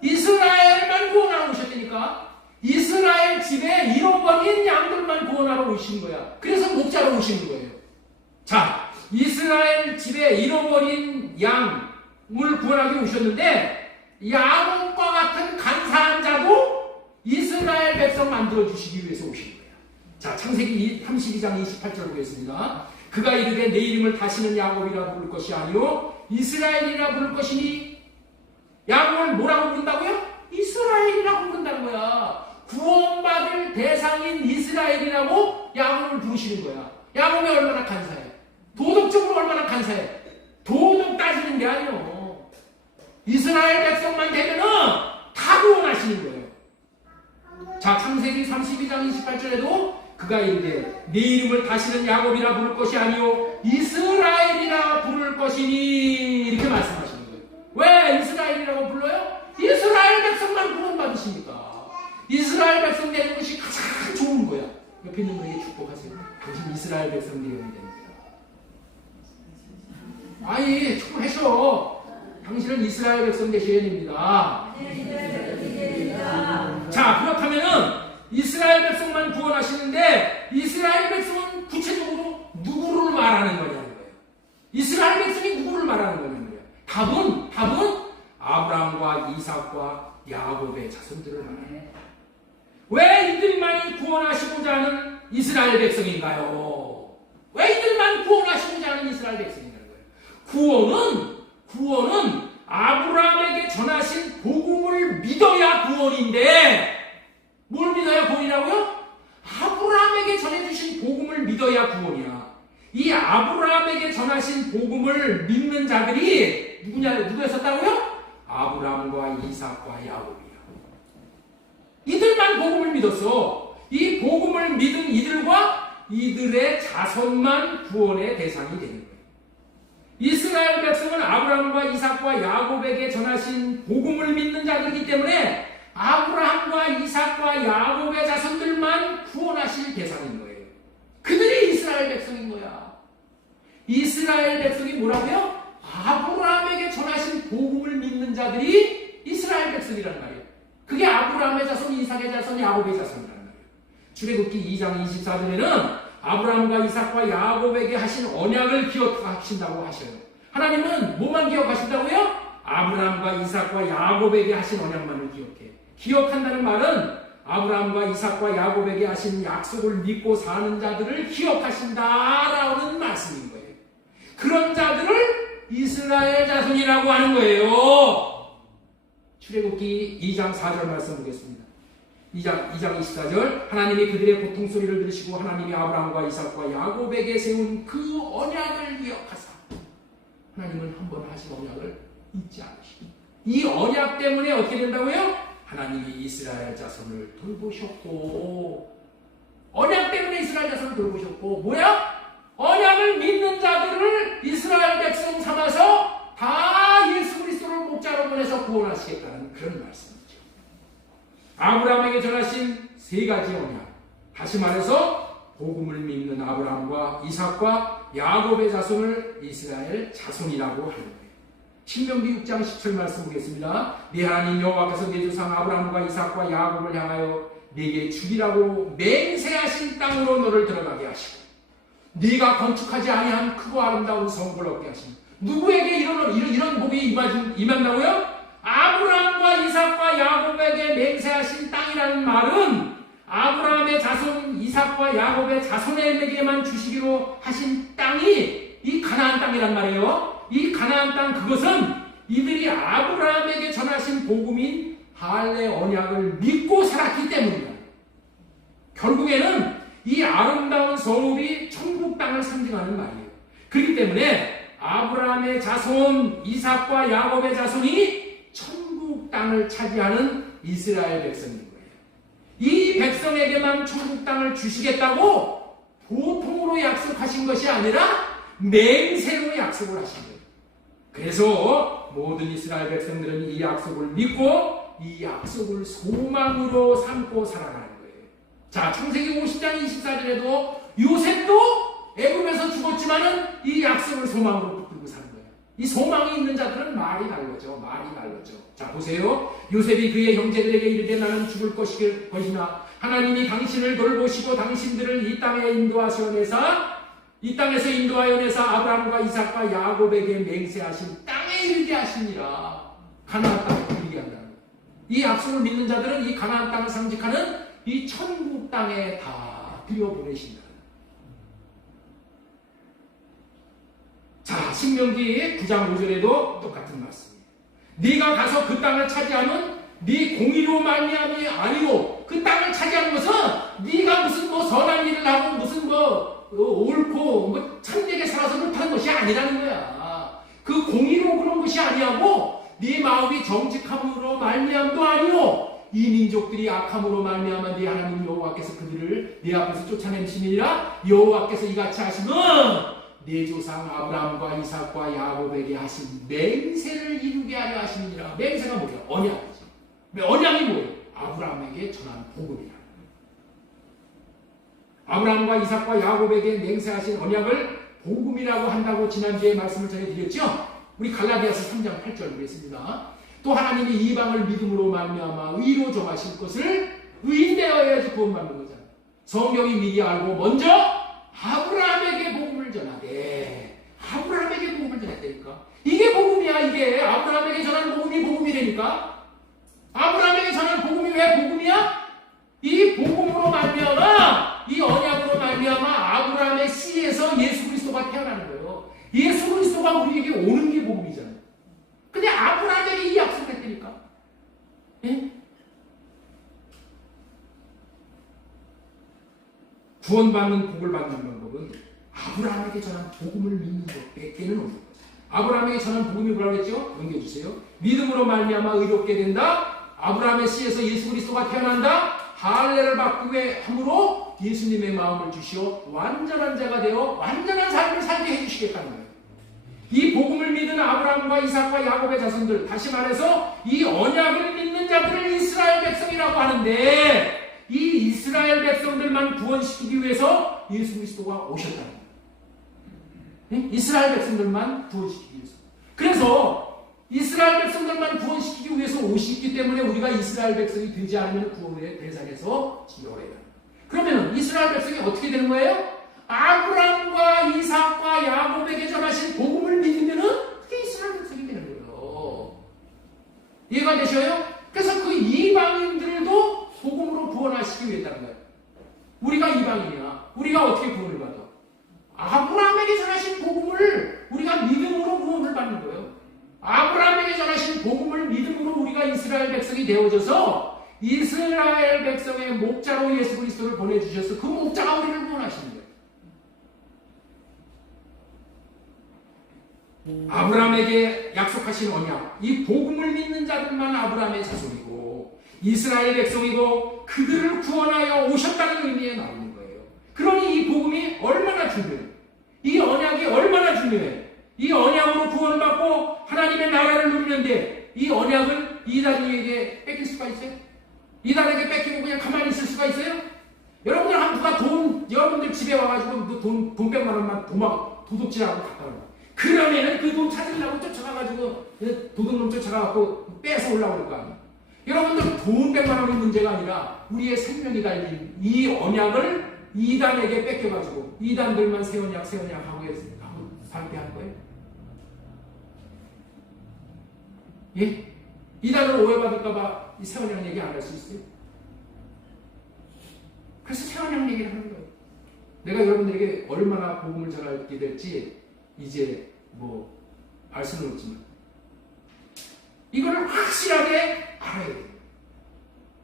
이스라엘만 구원하러 오셨다니까. 이스라엘 집에 잃어버린 양들만 구원하러 오신 거야. 그래서 목자로 오시는 거예요. 자, 이스라엘 집에 잃어버린 양을 구원하기 오셨는데, 야곱과 같은 간사한 자도 이스라엘 백성 만들어주시기 위해서 오신 거예요. 자, 창세기 32장 28절 보겠습니다. 그가 이르되 내 이름을 다시는 야곱이라 부를 것이 아니요 이스라엘이라 부를 것이니. 야곱을 뭐라고 부른다고요? 이스라엘이라고 부른다는 거야. 구원받을 대상인 이스라엘이라고 야곱을 부르시는 거야. 야곱이 얼마나 간사해. 도덕적으로 얼마나 간사해. 도덕 따지는 게 아니요. 이스라엘 백성만 되면은 다 구원하시는 거예요. 자, 창세기 32장 28절에도 그가 이르되 네 이름을 다시는 야곱이라 부를 것이 아니요 이스라엘이라 부를 것이니, 이렇게 말씀하시는 거예요. 왜 이스라엘이라고 불러요? 이스라엘 백성만 구원받으십니까? 이스라엘 백성 되는 것이 가장 좋은 거야. 옆에 있는 분에게 축복하세요. 당신 이스라엘 백성 되어야 됩니다. 아니, 축복하셔. 당신은 이스라엘 백성 되셔야 됩니다. 자, 그렇다면은 이스라엘 백성만 구원하시는데 이스라엘 백성은 구체적으로 누구를 말하는 거냐는 거예요. 이스라엘 백성이 누구를 말하는 거냐는 거예요. 답은 아브라함과 이삭과 야곱의 자손들을 말하네. 왜 이들만이 구원하시고자 하는 이스라엘 백성인가요? 왜 이들만 구원하시고자 하는 이스라엘 백성인가요? 구원은 아브라함에게 전하신 복음을 믿어야 구원인데, 뭘 믿어야 구원이라고요? 아브라함에게 전해주신 복음을 믿어야 구원이야. 이 아브라함에게 전하신 복음을 믿는 자들이 누구였었다고요? 아브라함과 이삭과 야곱이야. 이들만 복음을 믿었어. 이 복음을 믿은 이들과 이들의 자손만 구원의 대상이 되는 거예요. 이스라엘 백성은 아브라함과 이삭과 야곱에게 전하신 복음을 믿는 자들이기 때문에 아브라함과 이삭과 야곱의 자손들만 구원하실 대상인 거예요. 그들이 이스라엘 백성인 거야. 이스라엘 백성이 뭐라고요? 아브라함에게 전하신 복음을 믿는 자들이 이스라엘 백성이란 말이에요. 그게 아브라함의 자손, 이삭의 자손, 야곱의 자손이란 말이에요. 출애굽기 2장 24절에는 아브라함과 이삭과 야곱에게 하신 언약을 기억하신다고 하셔요. 하나님은 뭐만 기억하신다고요? 아브라함과 이삭과 야곱에게 하신 언약만을 기억해. 기억한다는 말은 아브라함과 이삭과 야곱에게 하신 약속을 믿고 사는 자들을 기억하신다라는 말씀인 거예요. 그런 자들을 이스라엘 자손이라고 하는 거예요. 출애굽기 2장 4절 말씀 보겠습니다. 2장 24절 하나님이 그들의 고통 소리를 들으시고 하나님이 아브라함과 이삭과 야곱에게 세운 그 언약을 기억하사. 하나님은 한 번 하신 언약을 잊지 않으시고 이 언약 때문에 어떻게 된다고요? 하나님이 이스라엘 자손을 돌보셨고, 언약 때문에 이스라엘 자손을 돌보셨고, 뭐야? 언약을 믿는 자들을 이스라엘 백성 삼아서 다 예수 그리스도를 목자로 보내서 구원하시겠다는 그런 말씀이죠. 아브라함에게 전하신 세 가지 언약, 다시 말해서 복음을 믿는 아브라함과 이삭과 야곱의 자손을 이스라엘 자손이라고 하는 거예요. 신명기 6장 10절 말씀 보겠습니다. 네 하나님 여호와께서 네 조상 아브라함과 이삭과 야곱을 향하여 네게 주리라고 맹세하신 땅으로 너를 들어가게 하시고 네가 건축하지 아니한 크고 아름다운 성읍을 얻게 하시고. 누구에게 이런 복이 임한다고요? 아브라함과 이삭과 야곱에게 맹세하신 땅이라는 말은 아브라함의 자손 이삭과 야곱의 자손에게만 주시기로 하신 땅이 이 가나안 땅이란 말이에요. 이 가나안 땅, 그것은 이들이 아브라함에게 전하신 복음인 할례 언약을 믿고 살았기 때문이다. 결국에는 이 아름다운 성읍이 천국 땅을 상징하는 말이에요. 그렇기 때문에 아브라함의 자손 이삭과 야곱의 자손이 천국 땅을 차지하는 이스라엘 백성인 거예요. 이 백성에게만 천국 땅을 주시겠다고 보통으로 약속하신 것이 아니라 맹세로 약속을 하신 거예요. 그래서 모든 이스라엘 백성들은 이 약속을 믿고 이 약속을 소망으로 삼고 살아가는 거예요. 자, 창세기 50장 24절에도 요셉도 애굽에서 죽었지만은 이 약속을 소망으로 붙들고 사는 거예요. 이 소망이 있는 자들은 말이 달라져. 자, 보세요. 요셉이 그의 형제들에게 이르되 나는 죽을 것이나 하나님이 당신을 돌보시고 당신들을 이 땅에 인도하셔내사 이 땅에서 인도하여 내사 아브라함과 이삭과 야곱에게 맹세하신 땅에 이르게 하시니라. 가나안 땅에 이르게 한다는 거예요. 이 약속을 믿는 자들은 이 가나안 땅을 상징하는 이 천국 땅에 다 들여보내신다. 자, 신명기 9장 5절에도 똑같은 말씀이에요. 네가 가서 그 땅을 차지하면 네 공의로 말미암이 아니오. 그 땅을 차지하는 것은 네가 무슨 선한 일을 하고 무슨 옳고 참되게 살아서 못하는 것이 아니라는 거야. 그 공의로 그런 것이 아니하고 네 마음이 정직함으로 말미암도 아니오. 이 민족들이 악함으로 말미암아 네 하나님 여호와께서 그들을 네 앞에서 쫓아내시니라. 여호와께서 이같이 하시면 네 조상 아브라함과 이삭과 야곱에게 하신 맹세를 이루게 하려 하시니라. 맹세가 뭐야? 언약이지. 언약이 뭐예요? 아브라함에게 전한 복음이라. 아브라함과 이삭과 야곱에게 맹세하신 언약을 복음이라고 한다고 지난주에 말씀을 전해드렸죠. 우리 갈라디아서 3장 8절 그랬습니다. 또 하나님이 이방을 믿음으로 말미암아 의로 정하실 것을 의인되어야지 구원받는 거잖아요. 성경이 미리 알고 먼저 아브라함에게 복음을 전하되 아브라함에게 복음을 전했다니까. 이게 복음이야. 이게 아브라함에게 전한 복음이 복음이라니까. 아브라함에게 전한 복음이 왜 복음이야? 이 복음으로 말미암아, 이 언약으로 말미암아 아브라함의 씨에서 예수 그리스도가 태어나는 거예요. 예수 그리스도가 우리에게 오는 게 복음이잖아요. 근데 아브라함에게 이 약속을 했다니까. 예? 구원받는 복을 받는 방법은 아브라함에게 전한 복음을 믿는 것밖에는 없는 거예요. 아브라함에게 전한 복음이 뭐라고 했죠? 넘겨주세요. 믿음으로 말미암아 의롭게 된다. 아브라함의 씨에서 예수 그리스도가 태어난다. 할례를 받게 함으로 예수님의 마음을 주시어 완전한 자가 되어 완전한 삶을 살게 해주시겠다는 거예요. 이 복음을 믿은 아브라함과 이삭과 야곱의 자손들, 다시 말해서 이 언약을 믿는 자들을 이스라엘 백성이라고 하는데, 이 이스라엘 백성들만 구원시키기 위해서 예수 그리스도가 오셨다는 거예요. 네? 이스라엘 백성들만 구원시키기 위해서. 그래서 이스라엘 백성들만 구원시키기 위해서 오시기 때문에 우리가 이스라엘 백성이 되지 않으면 구원의 대상에서 진정을 해야 합니다. 그러면 이스라엘 백성이 어떻게 되는 거예요? 아브라함과 이삭과 야곱에게 전하신 복음을 믿으면은 그게 이스라엘 백성이 되는 거예요. 이해가 되셔요? 그래서 그 이방인들도 복음으로 구원하시기 위해서는 거예요. 우리가 이방인이야. 우리가 어떻게 구원을 받아? 아브라함에게 전하신 복음을 우리가 믿음으로 구원을 받는 거예요. 아브라함에게 전하신 복음을 믿음으로 우리가 이스라엘 백성이 되어져서 이스라엘 백성의 목자로 예수 그리스도를 보내주셔서 그 목자가 우리를 구원하시는 거예요. 아브라함에게 약속하신 언약, 이 복음을 믿는 자들만 아브라함의 자손이고 이스라엘 백성이고 그들을 구원하여 오셨다는 의미에 나오는 거예요. 그러니 이 복음이 얼마나 중요해요. 이 언약이 얼마나 중요해요. 이 언약으로 구원을 받고 하나님의 나라를 누리는데 이 언약을 이단에게 뺏길 수가 있어요? 이단에게 뺏기고 그냥 가만히 있을 수가 있어요? 여러분들 한 누가 여러분들 집에 와가지고 돈 100만 원만 도둑질하고 갔다 오는 거예요. 그러면은 그 돈 찾으려고 쫓아가가지고 도둑놈 쫓아가갖고 뺏어 올라올 거 아니에요. 여러분들 돈 100만 원이 문제가 아니라 우리의 생명이 달린 이 언약을 이단에게 뺏겨가지고 이단들만 새 언약 하고 살게 할 거예요. 예? 이단으로 오해받을까봐 이 새 언약 얘기 안 할 수 있어요? 그래서 새 언약 얘기를 하는 거예요. 내가 여러분들에게 얼마나 복음을 전하게 될지 이제 알 수는 없지만 이거를 확실하게 알아야 돼요.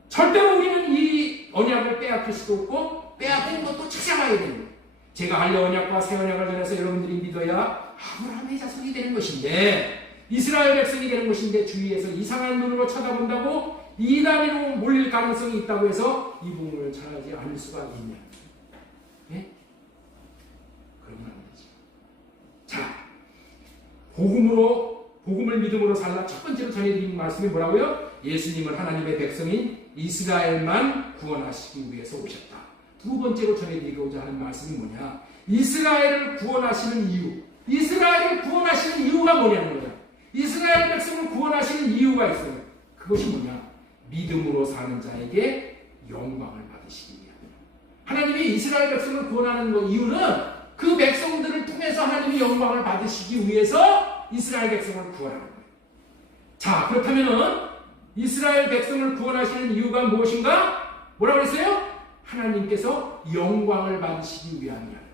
절대로 우리는 이 언약을 빼앗길 수도 없고 빼앗긴 것도 찾아가야 됩니다. 제가 할례 언약과 새 언약을 전해서 여러분들이 믿어야 아브라함의 자손이 되는 것인데 이스라엘 백성이 되는 것인데 주위에서 이상한 눈으로 쳐다본다고 이단으로 몰릴 가능성이 있다고 해서 이 복음을 전하지 않을 수가 있냐? 예? 그러면 안 되지. 자, 복음을 믿음으로 살라. 첫 번째로 전해드린 말씀이 뭐라고요? 예수님은 하나님의 백성인 이스라엘만 구원하시기 위해서 오셨다. 두 번째로 전해드리고자 하는 말씀이 뭐냐? 이스라엘을 구원하시는 이유. 이스라엘을 구원하시는 이유가 뭐냐는 거야. 이스라엘 백성을 구원하시는 이유가 있어요. 그것이 뭐냐? 믿음으로 사는 자에게 영광을 받으시기 위함이다. 하나님이 이스라엘 백성을 구원하는 이유는 그 백성들을 통해서 하나님이 영광을 받으시기 위해서 이스라엘 백성을 구원하는 거예요. 자, 그렇다면은 이스라엘 백성을 구원하시는 이유가 무엇인가? 뭐라고 했어요? 하나님께서 영광을 받으시기 위함이라는 거예요.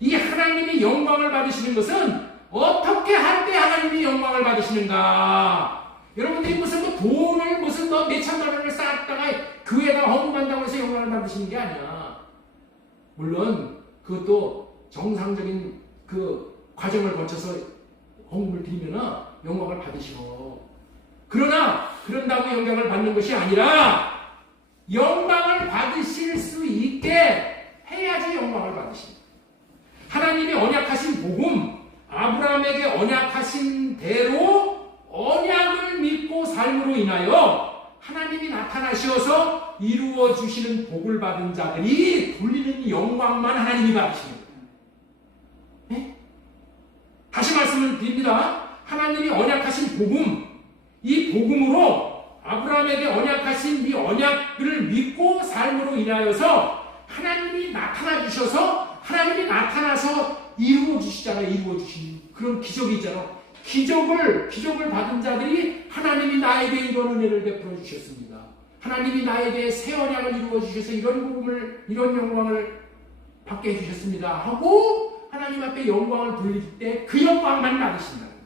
이 하나님이 영광을 받으시는 것은 어떻게 할 때 하나님이 영광을 받으시는가? 여러분들이 무슨 돈을 무슨 몇천만 원을 쌓았다가 교회에다 헌금한다고 해서 영광을 받으시는 게 아니야. 물론 그것도 정상적인 그 과정을 거쳐서 헌금을 드리면 영광을 받으시고, 그러나 그런다고 영광을 받는 것이 아니라 영광을 받으실 수 있게 해야지 영광을 받으십니다. 하나님이 언약하신 복음, 아브라함에게 언약하신 대로 언약을 믿고 삶으로 인하여 하나님이 나타나셔서 이루어 주시는 복을 받은 자들이 돌리는 영광만 하나님이 받으시는 거예요. 네? 다시 말씀을 드립니다. 하나님이 언약하신 복음, 이 복음으로 아브라함에게 언약하신 이 언약을 믿고 삶으로 인하여서 하나님이 나타나 주셔서 하나님이 나타나서 이루어 주시잖아요. 이루어 주신 그런 기적이 있잖아. 기적을 받은 자들이 하나님이 나에게 이런 은혜를 베풀어 주셨습니다. 하나님이 나에게 새 언약을 이루어 주셔서 이런 복음을, 이런 영광을 받게 해주셨습니다 하고 하나님 앞에 영광을 돌릴 때 그 영광만 받으신다는 거예요.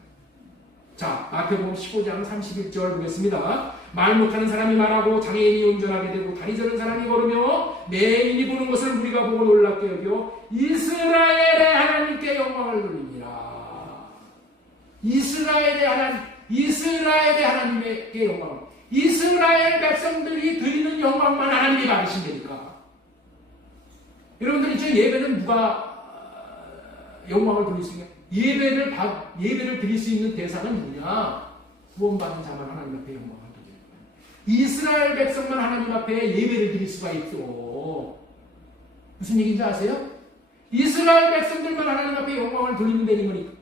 자, 마태복음 15장 31절 보겠습니다. 말 못하는 사람이 말하고 장애인이 운전하게 되고 다리 저는 사람이 걸으며 매인이 보는 것을 우리가 보고 놀랍게 여겨 이스라엘의 하나님께 영광을 돌리니라. 이스라엘의 하나님께 영광을, 이스라엘 백성들이 드리는 영광만 하나님이 받으신다니까. 여러분들 이제 예배는 누가 영광을 돌릴 수 있냐? 예배를 드릴 수 있는 대상은 누구냐? 구원받은 자만 하나님 앞에 영광을 돌리는 거예요. 이스라엘 백성만 하나님 앞에 예배를 드릴 수가 있어. 무슨 얘기인지 아세요? 이스라엘 백성들만 하나님 앞에 영광을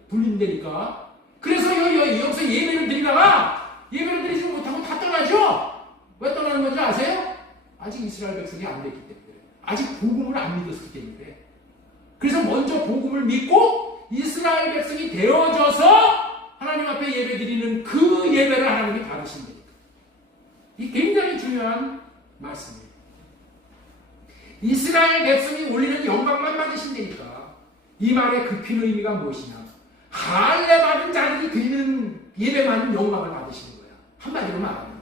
돌린다니까. 그래서 여기서 예배를 드리지 못하고 다 떠나죠? 왜 떠나는 건지 아세요? 아직 이스라엘 백성이 안 됐기 때문에. 아직 복음을 안 믿었기 때문에. 그래서 먼저 복음을 믿고 이스라엘 백성이 되어져서 하나님 앞에 예배 드리는 그 예배를 하나님이 받으신다니까. 이 굉장히 중요한 말씀이에요. 이스라엘 백성이 올리는 영광만 받으신다니까. 이 말의 급힌 의미가 무엇이냐? 할례 받은 자들이 드리는 예배만 영광을 받으시는 거야. 한마디로 말하면.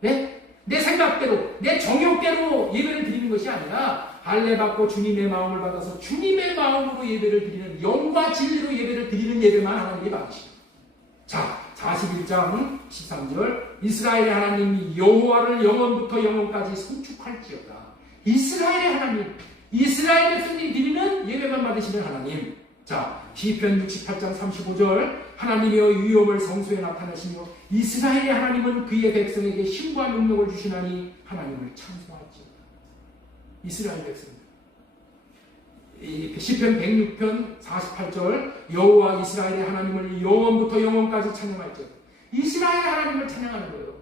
네? 내 생각대로, 내 정욕대로 예배를 드리는 것이 아니라 할례 받고 주님의 마음을 받아서 주님의 마음으로 예배를 드리는, 영과 진리로 예배를 드리는 예배만 하나님이 받으시는 거예요. 자, 41장 13절 이스라엘의 하나님이 여호와를 영원부터 영원까지 송축할지어다. 이스라엘의 하나님, 이스라엘 백성이 드리는 예배만 받으시는 하나님. 자, 시편 68장 35절 하나님이여 위엄을 성소에 나타내시며 이스라엘의 하나님은 그의 백성에게 힘과 능력을 주시나니 하나님을 찬송할지어다. 이스라엘 백성들. 시편 106편 48절 여호와 이스라엘의 하나님을 영원부터 영원까지 찬양할지어다. 이스라엘 하나님을 찬양하는 거예요.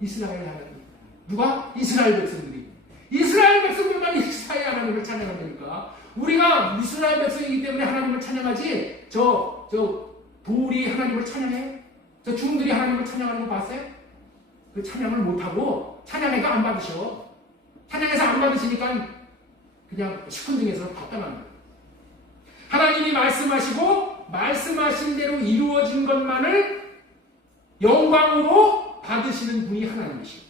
이스라엘 하나님. 누가? 이스라엘 백성들이. 이스라엘 백성들만 이스라엘 하나님을 찬양한다니까. 우리가 이스라엘 백성이기 때문에 하나님을 찬양하지, 부울이 하나님을 찬양해? 저 중들이 하나님을 찬양하는 거 봤어요? 그 찬양을 못하고 찬양회가 안 받으셔. 찬양에서 안 받으시니까 그냥 시큰둥해서 답답한 거예요. 하나님이 말씀하시고 말씀하신 대로 이루어진 것만을 영광으로 받으시는 분이 하나님이시죠.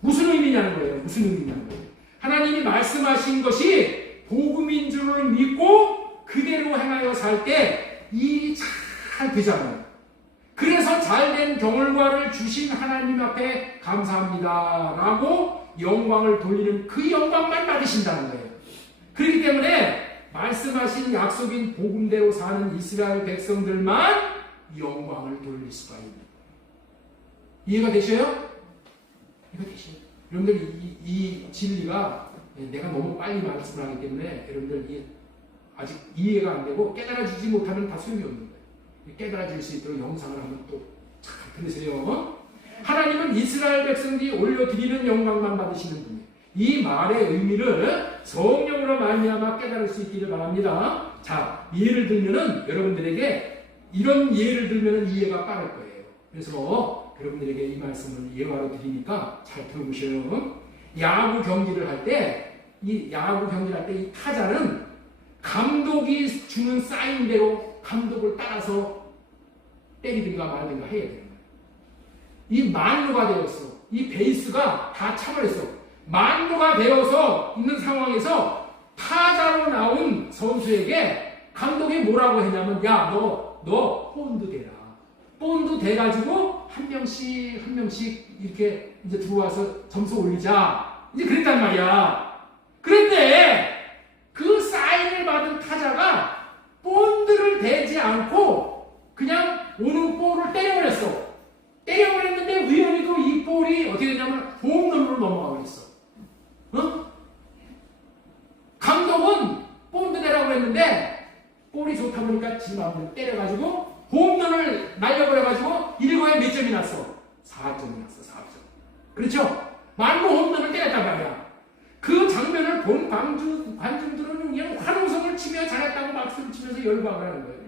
무슨 의미냐는 거예요. 무슨 의미냐는 거예요. 하나님이 말씀하신 것이 복음인 줄을 믿고 그대로 행하여 살 때 일이 잘 되잖아요. 그래서 잘된 결과를 주신 하나님 앞에 감사합니다 라고 영광을 돌리는 그 영광만 받으신다는 거예요. 그렇기 때문에 말씀하신 약속인 복음대로 사는 이스라엘 백성들만 영광을 돌릴 수가 있는 거예요. 이해가 되셔요? 이해가 되시죠? 여러분들 이 진리가 내가 너무 빨리 말씀을 하기 때문에 여러분들 아직 이해가 안 되고 깨달아지지 못하면 다 소용이 없는 거예요. 깨달아질 수 있도록 영상을 한번 또 잘 들으세요. 하나님은 이스라엘 백성들이 올려드리는 영광만 받으시는 분이에요. 이 말의 의미를 성령으로 말미암아 깨달을 수 있기를 바랍니다. 자, 예를 들면은 여러분들에게 이런 예를 들면은 이해가 빠를 거예요. 그래서 여러분들에게 이 말씀을 예화로 드리니까 잘 들어보셔요. 야구 경기를 할 때 이 타자는 감독이 주는 사인대로 감독을 따라서 때리든가 말든가 해야 되는 거예요. 이 만루가 되었어. 이 베이스가 다 차버렸어. 만루가 되어서 있는 상황에서 타자로 나온 선수에게 감독이 뭐라고 했냐면, 야, 너 본드 대라. 본드 대가지고 한 명씩 이렇게 이제 들어와서 점수 올리자. 이제 그랬단 말이야. 그런데 그 사인을 받은 타자가 본드를 대지 않고 그냥 오는 볼을 때려버렸어. 때려버렸는데 우연히도 이 볼이 어떻게 되냐면 홈런으로 넘어가 버렸어. 감독은 본드 대라고 했는데 볼이 좋다 보니까 지 마음대로 때려가지고 홈런을 날려버려가지고 1구에 몇 점이 났어? 4점이 났어. 4점. 그렇죠? 만루 홈런을 때렸단 말이야. 그 장면을 본 관중들은 그냥 환호성을 치며 잘했다고 박수를 치면서 열광을 하는 거예요.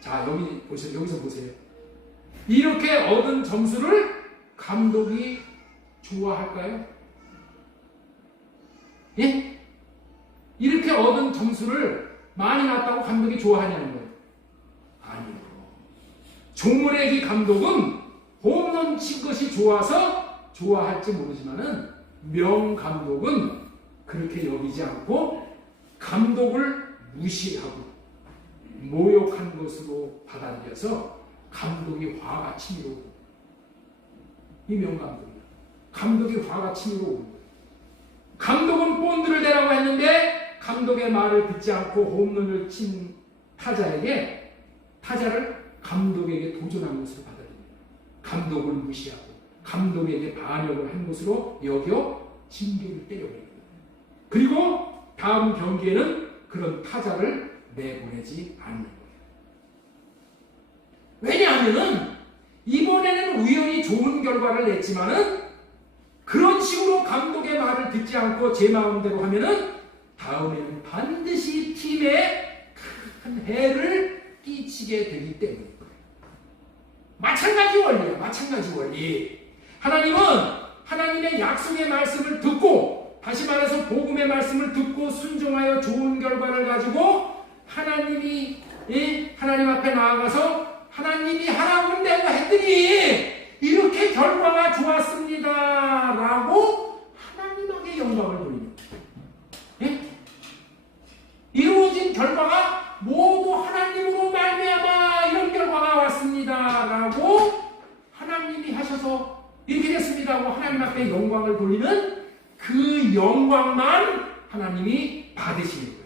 자, 여기서 보세요. 이렇게 얻은 점수를 감독이 좋아할까요? 예? 이렇게 얻은 점수를 많이 났다고 감독이 좋아하냐는 거예요. 아니요. 조문애기 감독은 홈런 친 것이 좋아서 좋아할지 모르지만은 명 감독은 그렇게 여기지 않고 감독을 무시하고 모욕한 것으로 받아들여서 감독이 화가 치밀어 오고, 이 명 감독이 화가 치밀어 오고, 감독은 본드를 대라고 했는데 감독의 말을 듣지 않고 홈런을 친 타자를 감독에게 도전한 것으로 받아들입니다. 감독을 무시하고 감독에게 반역을 한 것으로 여겨 징계를 때려버립니다. 그리고 다음 경기에는 그런 타자를 내보내지 않는 거예요. 왜냐하면 이번에는 우연히 좋은 결과를 냈지만은 그런 식으로 감독의 말을 듣지 않고 제 마음대로 하면은 다음에는 반드시 팀에 큰 해를 끼치게 되기 때문입니다. 마찬가지 원리야. 마찬가지 원리. 하나님은 하나님의 약속의 말씀을 듣고, 다시 말해서 복음의 말씀을 듣고 순종하여 좋은 결과를 가지고 하나님 앞에 나아가서 하나님이 하라고 내가 했더니 이렇게 결과가 좋았습니다 라고 하나님에게 영광을 돌립니다. 예? 이루어진 결과가 모두 하나님으로 말미암아 이런 결과가 왔습니다 라고 하나님이 하셔서 이렇게 됐습니다 하고 하나님 앞에 영광을 돌리는 그 영광만 하나님이 받으시는 거예요.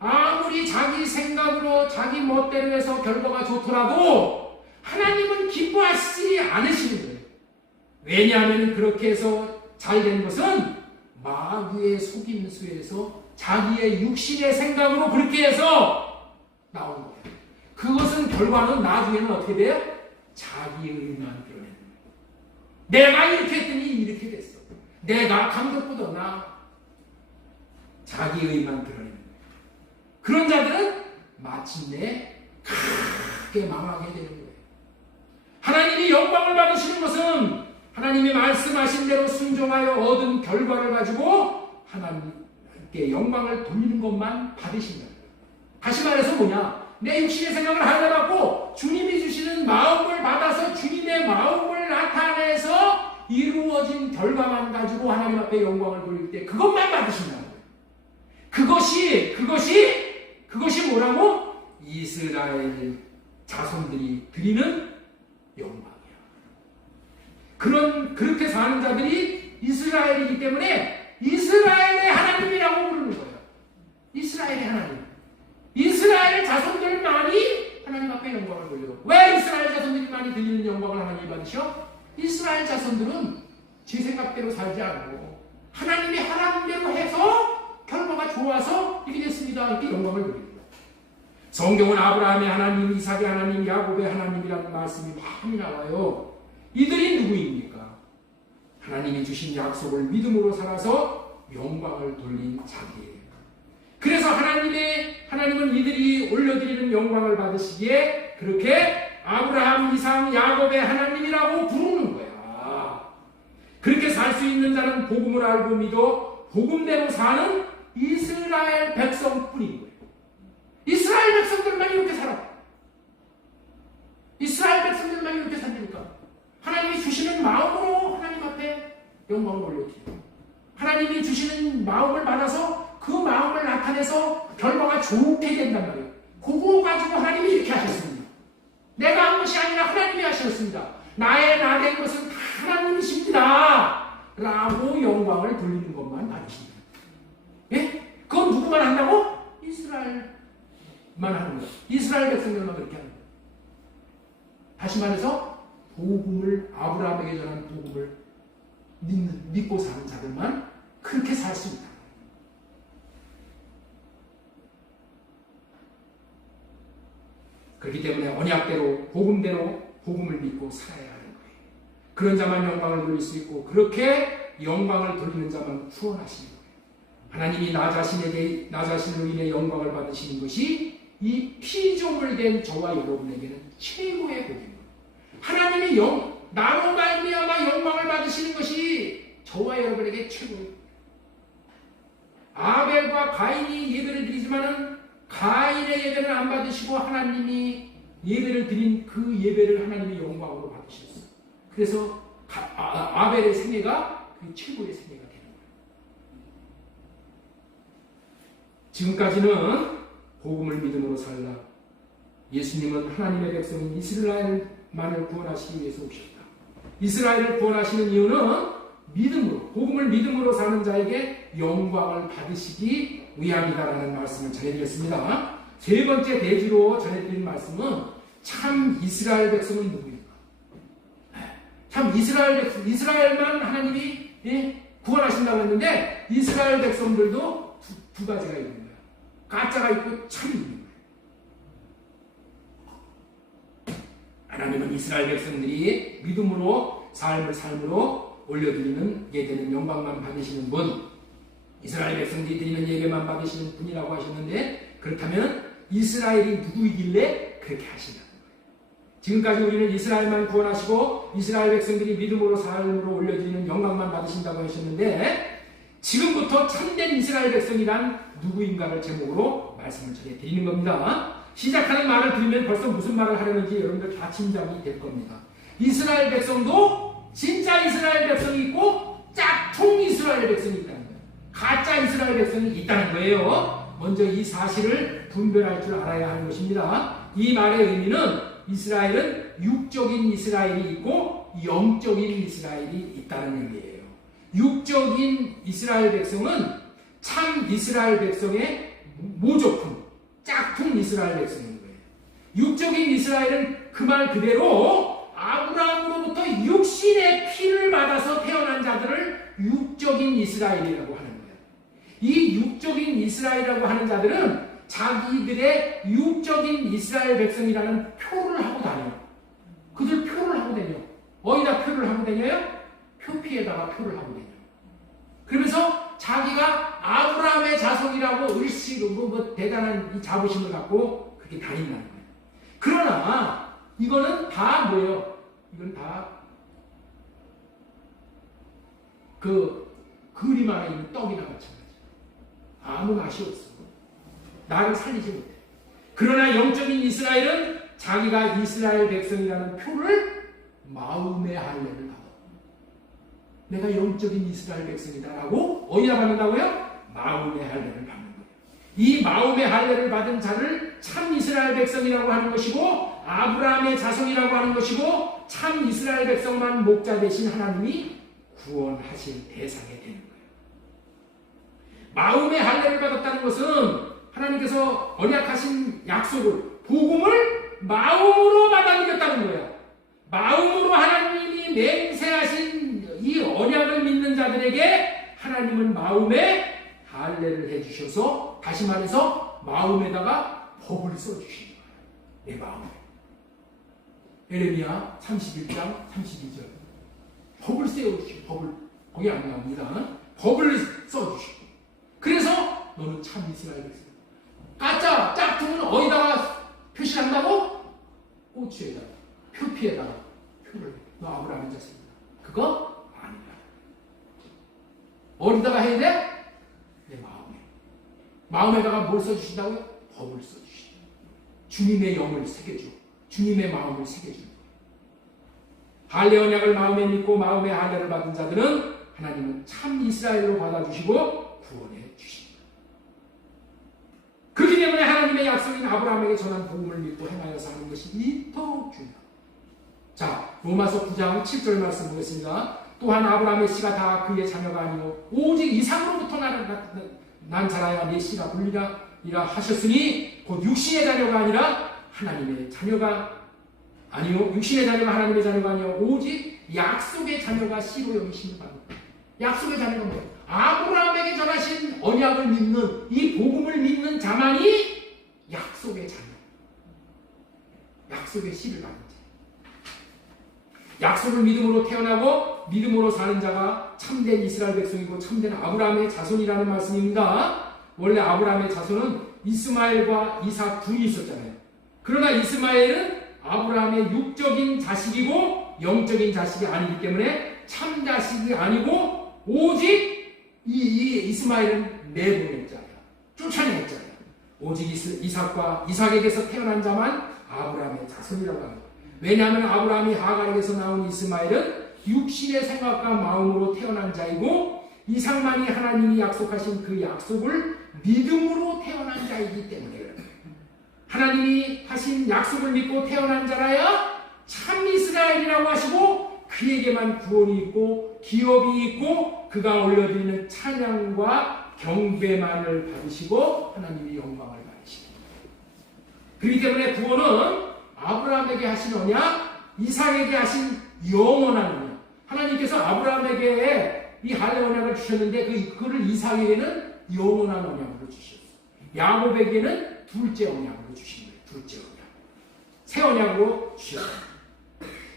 아무리 자기 생각으로 자기 멋대로 해서 결과가 좋더라도 하나님은 기뻐하시지 않으시는 거예요. 왜냐하면 그렇게 해서 잘된 것은 마귀의 속임수에서 자기의 육신의 생각으로 그렇게 해서 나온 거예요. 그것은 결과는 나중에는 어떻게 돼요? 자기의 의만 드러내는 거예요. 내가 이렇게 했더니 이렇게 됐어. 내가 감독보다 나. 자기의 의만 드러내는 거예요. 그런 자들은 마침내 크게 망하게 되는 거예요. 하나님이 영광을 받으시는 것은 하나님이 말씀하신 대로 순종하여 얻은 결과를 가지고 하나님께 영광을 돌리는 것만 받으신다. 다시 말해서 뭐냐? 내 육신의 생각을 하려고 주님이 주시는 마음을 받아서 주님의 마음을 나타내서 이루어진 결과만 가지고 하나님 앞에 영광을 돌릴 때 그것만 받으신다는 거예요. 그것이 뭐라고? 이스라엘 자손들이 드리는 영광이야. 그렇게 사는 자들이 이스라엘이기 때문에 이스라엘의 하나님이라고 부르는 거예요. 이스라엘의 하나님. 이스라엘 자손들만이 하나님 앞에 영광을 돌려. 왜 이스라엘 자손들이 많이 드리는 영광을 하나님이 받으셔? 이스라엘 자손들은 제 생각대로 살지 않고 하나님이 하나님대로 해서 결과가 좋아서 이렇게 됐습니다. 이렇게 영광을 돌립니다. 성경은 아브라함의 하나님, 이삭의 하나님, 야곱의 하나님이라는 말씀이 많이 나와요. 이들이 누구입니까? 하나님이 주신 약속을 믿음으로 살아서 영광을 돌린 자들이에요. 그래서 하나님은 이들이 올려드리는 영광을 받으시기에 그렇게 아브라함, 이삭, 야곱의 하나님이라고 부르는 거야. 그렇게 살 수 있는 자는 복음을 알고 믿어 복음대로 사는 이스라엘 백성뿐인 거예요. 이스라엘 백성들만 이렇게 살아. 이스라엘 백성들만 이렇게 산다니까. 하나님이 주시는 마음으로 하나님 앞에 영광을 올려드리고 하나님이 주시는 마음을 받아서 그 마음을 나타내서 결과가 좋게 된단 말이에요. 그거 가지고 하나님이 이렇게 하셨습니다. 내가 한 것이 아니라 하나님이 하셨습니다. 나의 나된 것은 다 하나님이십니다 라고 영광을 돌리는 것만 받으십니다. 예? 그건 누구만 한다고? 이스라엘만 하는 거예요. 이스라엘 백성들만 그렇게 하는 거예요. 다시 말해서 복음을, 아브라함에게 전한 복음을 믿고 사는 자들만 그렇게 살 수 있다. 그렇기 때문에 언약대로 복음대로 복음을 믿고 살아야 하는 거예요. 그런 자만 영광을 돌릴 수 있고 그렇게 영광을 돌리는 자만 구원하시는 거예요. 하나님이 나 자신으로 인해 영광을 받으시는 것이 이 피조물 된 저와 여러분에게는 최고의 복입니다. 하나님이 나로 말미암아 영광을 받으시는 것이 저와 여러분에게 최고예요. 아벨과 가인이 예배를 드리지만은 가인의 예배는 안 받으시고 하나님이 예배를 드린 그 예배를 하나님이 영광으로 받으셨어요. 그래서 아벨의 생애가 그 최고의 생애가 되는 거예요. 지금까지는 복음을 믿음으로 살라. 예수님은 하나님의 백성인 이스라엘만을 구원하시기 위해서 오셨다. 이스라엘을 구원하시는 이유는 믿음으로, 복음을 믿음으로 사는 자에게 영광을 받으시기 위함이다라는 말씀을 전해드렸습니다. 세 번째 대지로 전해드린 말씀은 참 이스라엘 백성은 누구입니까? 참 이스라엘만 하나님이 구원하신다고 했는데 이스라엘 백성들도 두 가지가 있는 거예요. 가짜가 있고 참이 있는 거예요. 하나님은 이스라엘 백성들이 믿음으로 삶으로 올려드리는 예배는 영광만 받으시는 분, 이스라엘 백성들이 드리는 예배만 받으시는 분이라고 하셨는데, 그렇다면 이스라엘이 누구이길래 그렇게 하신다는 거예요. 지금까지 우리는 이스라엘만 구원하시고 이스라엘 백성들이 믿음으로 삶으로 올려드리는 영광만 받으신다고 하셨는데, 지금부터 참된 이스라엘 백성이란 누구인가를 제목으로 말씀을 전해드리는 겁니다. 시작하는 말을 들으면 벌써 무슨 말을 하려는지 여러분들 다 짐작이 될 겁니다. 이스라엘 백성도 진짜 이스라엘 백성이 있고 짝퉁 이스라엘 백성이 있다는 거예요. 가짜 이스라엘 백성이 있다는 거예요. 먼저 이 사실을 분별할 줄 알아야 하는 것입니다. 이 말의 의미는 이스라엘은 육적인 이스라엘이 있고 영적인 이스라엘이 있다는 의미예요. 육적인 이스라엘 백성은 참 이스라엘 백성의 모조품, 짝퉁 이스라엘 백성인 거예요. 육적인 이스라엘은 그 말 그대로 아브라함으로부터 육신의 피를 받아서 태어난 자들을 육적인 이스라엘이라고 하는 거예요. 이 육적인 이스라엘이라고 하는 자들은 자기들의 육적인 이스라엘 백성이라는 표를 하고 다녀요. 그들 표를 하고 다녀요. 어디다 표를 하고 다녀요? 표피에다가 표를 하고 다녀요. 그러면서 자기가 아브라함의 자손이라고 의식으로 대단한 이 자부심을 갖고 그렇게 다닌다는 거예요. 그러나 이거는 다 뭐예요? 이건 다 그 그림 안에 있는 떡이나 마찬가지예요. 아무 맛이 없어. 나를 살리지 못해. 그러나 영적인 이스라엘은 자기가 이스라엘 백성이라는 표를 마음의 할례를 받아. 내가 영적인 이스라엘 백성이다라고 어디다 받는다고요? 마음의 할례를 받는 거예요. 이 마음의 할례를 받은 자를 참 이스라엘 백성이라고 하는 것이고 아브라함의 자손이라고 하는 것이고 참 이스라엘 백성만 목자 되신 하나님이 구원하실 대상이 되는 거예요. 마음의 할례를 받았다는 것은 하나님께서 언약하신 약속을, 복음을 마음으로 받아들였다는 거예요. 마음으로 하나님이 맹세하신 이 언약을 믿는 자들에게 하나님은 마음에 할례를 해주셔서, 다시 말해서 마음에다가 법을 써주시는 거예요. 내 마음에. 에레미야 31장 32절. 법을 세워주시고, 법을, 거기 안 나옵니다. 법을 써주시고. 그래서 너는 참 이스라엘 백성. 가짜, 짝퉁은 어디다가 표시한다고? 꼬치에다가, 표피에다가 표를. 너 아브라함의 자식이다. 그거 아니다. 어디다가 해야 돼? 내 마음에. 마음에다가 뭘 써주신다고요? 법을 써주신다. 주님의 영을 새겨줘. 주님의 마음을 새겨줍니다. 할례 언약을 마음에 믿고 마음의 할례를 받은 자들은 하나님은 참 이스라엘로 받아주시고 구원해 주십니다. 그렇기 때문에 하나님의 약속인 아브라함에게 전한 복음을 믿고 행하여 사는 것이 이토록 중요합니다. 자, 로마서 9장 7절 말씀 보겠습니다. 또한 아브라함의 씨가 다 그의 자녀가 아니요 오직 이삭으로부터 난 자라야 내 씨가 불리라 하셨으니 곧 육신의 자녀가 아니라 하나님의 자녀가 아니요 육신의 자녀가 하나님의 자녀가 아니요 오직 약속의 자녀가 씨로 여기심을 받는다. 약속의 자녀가 뭐예요? 아브라함에게 전하신 언약을 믿는, 이 복음을 믿는 자만이 약속의 자녀, 약속의 씨를 받는 자. 약속을 믿음으로 태어나고 믿음으로 사는 자가 참된 이스라엘 백성이고 참된 아브라함의 자손이라는 말씀입니다. 원래 아브라함의 자손은 이스마엘과 이삭 둘이 있었잖아요. 그러나 이스마엘은 아브라함의 육적인 자식이고 영적인 자식이 아니기 때문에 참 자식이 아니고 오직 이 이스마엘은 내보냈잖아요. 쫓아냈잖아요. 오직 이삭에게서 태어난 자만 아브라함의 자손이라고 합니다. 왜냐하면 아브라함이 하갈에게서 나온 이스마엘은 육신의 생각과 마음으로 태어난 자이고 이삭만이 하나님이 약속하신 그 약속을 믿음으로 태어난 자이기 때문에 그래요. 하나님이 하신 약속을 믿고 태어난 자라야 참 이스라엘이라고 하시고 그에게만 구원이 있고 기업이 있고 그가 올려드리는 찬양과 경배만을 받으시고 하나님이 영광을 받으십니다. 그렇기 때문에 구원은 아브라함에게 하신 언약, 이삭에게 하신 영원한 언약. 하나님께서 아브라함에게 이 할례 언약을 주셨는데 그거를 이삭에게는 영원한 언약으로 주셨어요. 야곱에게는 둘째 언약으로 주신 거예요. 둘째 언약. 새 언약으로 주셨어요.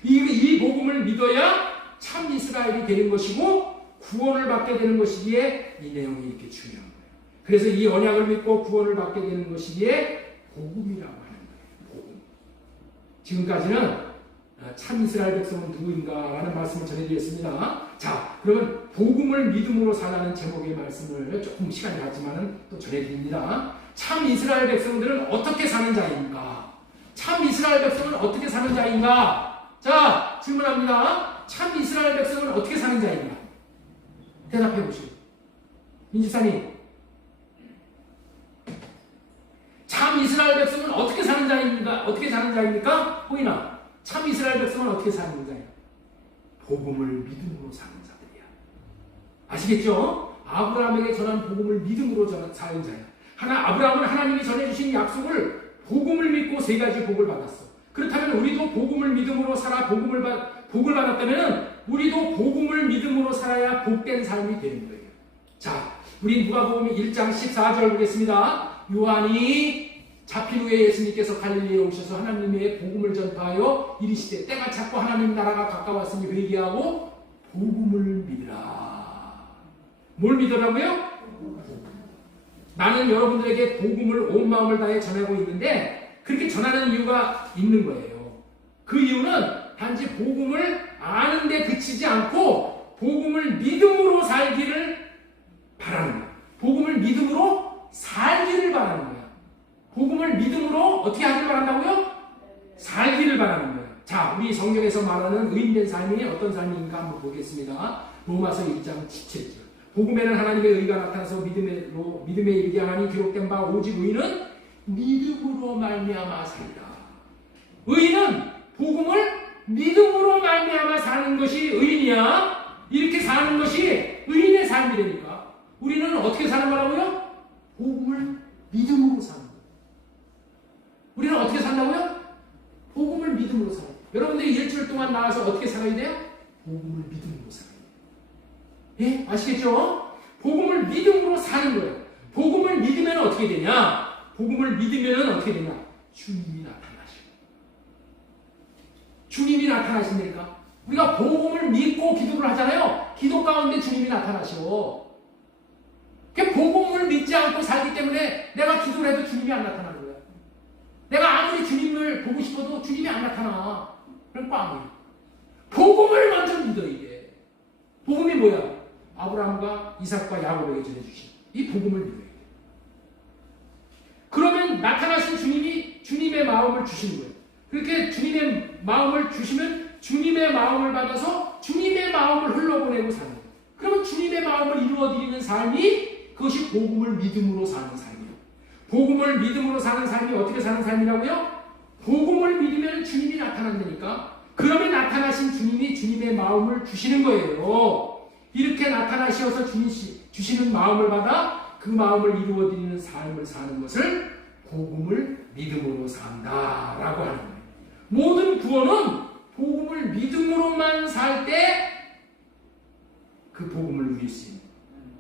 이 복음을 믿어야 참 이스라엘이 되는 것이고 구원을 받게 되는 것이기에 이 내용이 이렇게 중요한 거예요. 그래서 이 언약을 믿고 구원을 받게 되는 것이기에 복음이라고 하는 거예요. 복음. 지금까지는 참 이스라엘 백성은 누구인가라는 말씀을 전해드렸습니다. 자, 그러면 복음을 믿음으로 살라는 제목의 말씀을 조금 시간이 갔지만 또 전해드립니다. 참 이스라엘 백성들은 어떻게 사는 자인가? 참 이스라엘 백성은 어떻게 사는 자인가? 자, 질문합니다. 참 이스라엘 백성은 어떻게 사는 자인가? 대답해 보시오. 민지사님. 참 이스라엘 백성은 어떻게 사는 자입니까? 어떻게 사는 자입니까? 호인아. 참 이스라엘 백성은 어떻게 사는 자예요? 복음을 믿음으로 사는 자들이야. 아시겠죠? 아브라함에게 전한 복음을 믿음으로 사는 자야. 아브라함은 하나님이 전해주신 약속을 복음을 믿고 세 가지 복을 받았어. 그렇다면 우리도 복음을 믿음으로 살아 복을 받았다면 우리도 복음을 믿음으로 살아야 복된 삶이 되는 거예요. 자, 우리 누가복음 1장 14절 보겠습니다. 요한이 잡힌 후에 예수님께서 갈릴리에 오셔서 하나님의 복음을 전파하여 이르시되 때가 찼고 하나님 나라가 가까웠으니 회개하고 복음을 믿으라. 뭘 믿으라고요? 나는 여러분들에게 복음을 온 마음을 다해 전하고 있는데 그렇게 전하는 이유가 있는 거예요. 그 이유는 단지 복음을 아는데 그치지 않고 복음을 믿음으로 살기를 바라는 거예요. 복음을 믿음으로 살기를 바라는 거예요. 복음을 믿음으로 어떻게 하길 바란다고요? 살기를 바라는 거예요. 자, 우리 성경에서 말하는 의인된 삶이 어떤 삶인가 한번 보겠습니다. 로마서 1장 17절. 복음에는 하나님의 의가 나타나서 믿음에 이르게 하니 기록된 바 오직 의인은 믿음으로 말미암아 살리라. 의인은 복음을 믿음으로 말미암아 사는 것이 의인이야. 이렇게 사는 것이 의인의 삶이라니까. 우리는 어떻게 사는 거라고요? 복음을 믿음으로 사는 거예요. 우리는 어떻게 산다고요? 복음을 믿음으로 살아요. 여러분들이 일주일 동안 나와서 어떻게 살아야 돼요? 복음을 믿음으로 살아요. 예? 아시겠죠? 복음을 믿음으로 사는 거예요. 복음을 믿으면 어떻게 되냐? 복음을 믿으면 어떻게 되냐? 주님이 나타나시고. 주님이 나타나신다니까. 우리가 복음을 믿고 기도를 하잖아요. 기도 가운데 주님이 나타나시고. 복음을 믿지 않고 살기 때문에 내가 기도를 해도 주님이 안 나타나는 거예요. 내가 아무리 주님을 보고 싶어도 주님이 안 나타나. 그럼 꽝이에요. 복음을 먼저 믿어야 돼. 복음이 뭐야? 아브라함과 이삭과 야곱에게 전해주신 이 복음을 믿어야 돼. 그러면 나타나신 주님이 주님의 마음을 주시는 거예요. 그렇게 주님의 마음을 주시면 주님의 마음을 받아서 주님의 마음을 흘러보내고 사는 거예요. 그러면 주님의 마음을 이루어드리는 삶이 그것이 복음을 믿음으로 사는 삶이에요. 복음을 믿음으로 사는 삶이 어떻게 사는 삶이라고요? 복음을 믿으면 주님이 나타난다니까. 그러면 나타나신 주님이 주님의 마음을 주시는 거예요. 이렇게 나타나셔서 주시는 마음을 받아 그 마음을 이루어드리는 삶을 사는 것을 복음을 믿음으로 산다라고 하는 거예요. 모든 구원은 복음을 믿음으로만 살 때 그 복음을 누릴 수 있는 거예요.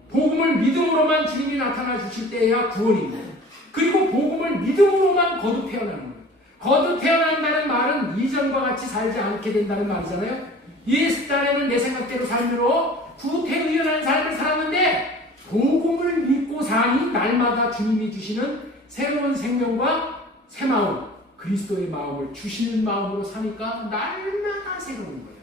복음을 믿음으로만 주님이 나타나 주실 때야 구원입니다. 그리고 복음을 믿음으로만 거듭 태어나는 거예요. 거듭 태어난다는 말은 이전과 같이 살지 않게 된다는 말이잖아요. 옛날에는 내 생각대로 삶으로 구태의연한 삶을 살았는데 복음을 믿고 사니 날마다 주님이 주시는 새로운 생명과 새 마음, 그리스도의 마음을 주시는 마음으로 사니까 날마다 새로운 거예요.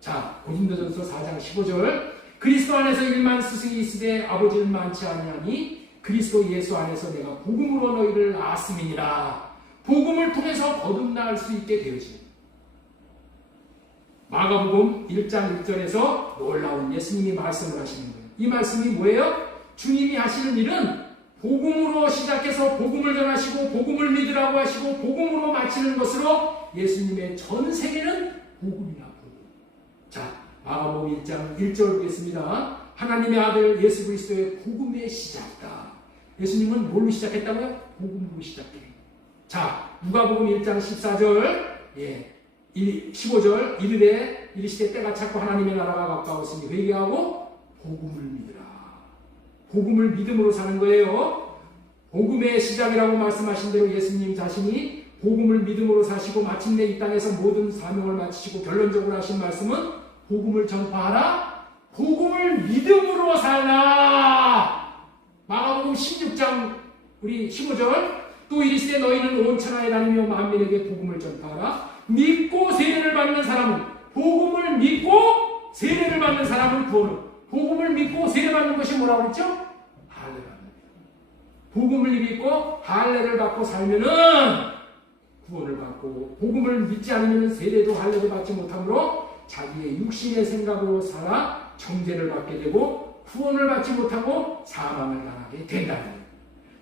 자, 고린도전서 4장 15절 그리스도 안에서 일만 스승이 있으되 아버지는 많지 아니하니 그리스도 예수 안에서 내가 복음으로 너희를 낳았음이니라. 복음을 통해서 거듭날 수 있게 되어집니다. 마가복음 1장 1절에서 놀라운 예수님이 말씀을 하시는 거예요. 이 말씀이 뭐예요? 주님이 하시는 일은 복음으로 시작해서 복음을 전하시고 복음을 믿으라고 하시고 복음으로 마치는 것으로 예수님의 전 세계는 복음이라 복음. 자, 마가복음 1장 1절 보겠습니다. 하나님의 아들 예수 그리스도의 복음의 시작이다. 예수님은 뭘로 시작했다고요? 복음으로 시작해요. 자, 누가복음 1장 14절 15절 이르시되 때가 찼고 하나님의 나라가 가까웠으니 회개하고 복음을 믿으라. 복음을 믿음으로 사는 거예요. 복음의 시작이라고 말씀하신 대로 예수님 자신이 복음을 믿음으로 사시고 마침내 이 땅에서 모든 사명을 마치시고 결론적으로 하신 말씀은 복음을 전파하라. 복음을 믿음으로 살라. 마가복음 16장 우리 15절 또 이르시되 너희는 온 천하에 다니며 만민에게 복음을 전파하라. 믿고 세례를 받는 사람은 복음을 믿고 세례를 받는 사람은 구원을 복음을 믿고 세례 받는 것이 뭐라고 그랬죠? 할례 받는 거예요. 복음을 믿고 할례를 받고 살면은 구원을 받고 복음을 믿지 않으면 세례도 할례도 받지 못하므로 자기의 육신의 생각으로 살아 정죄를 받게 되고 구원을 받지 못하고 사망을 당하게 된다는 거예요.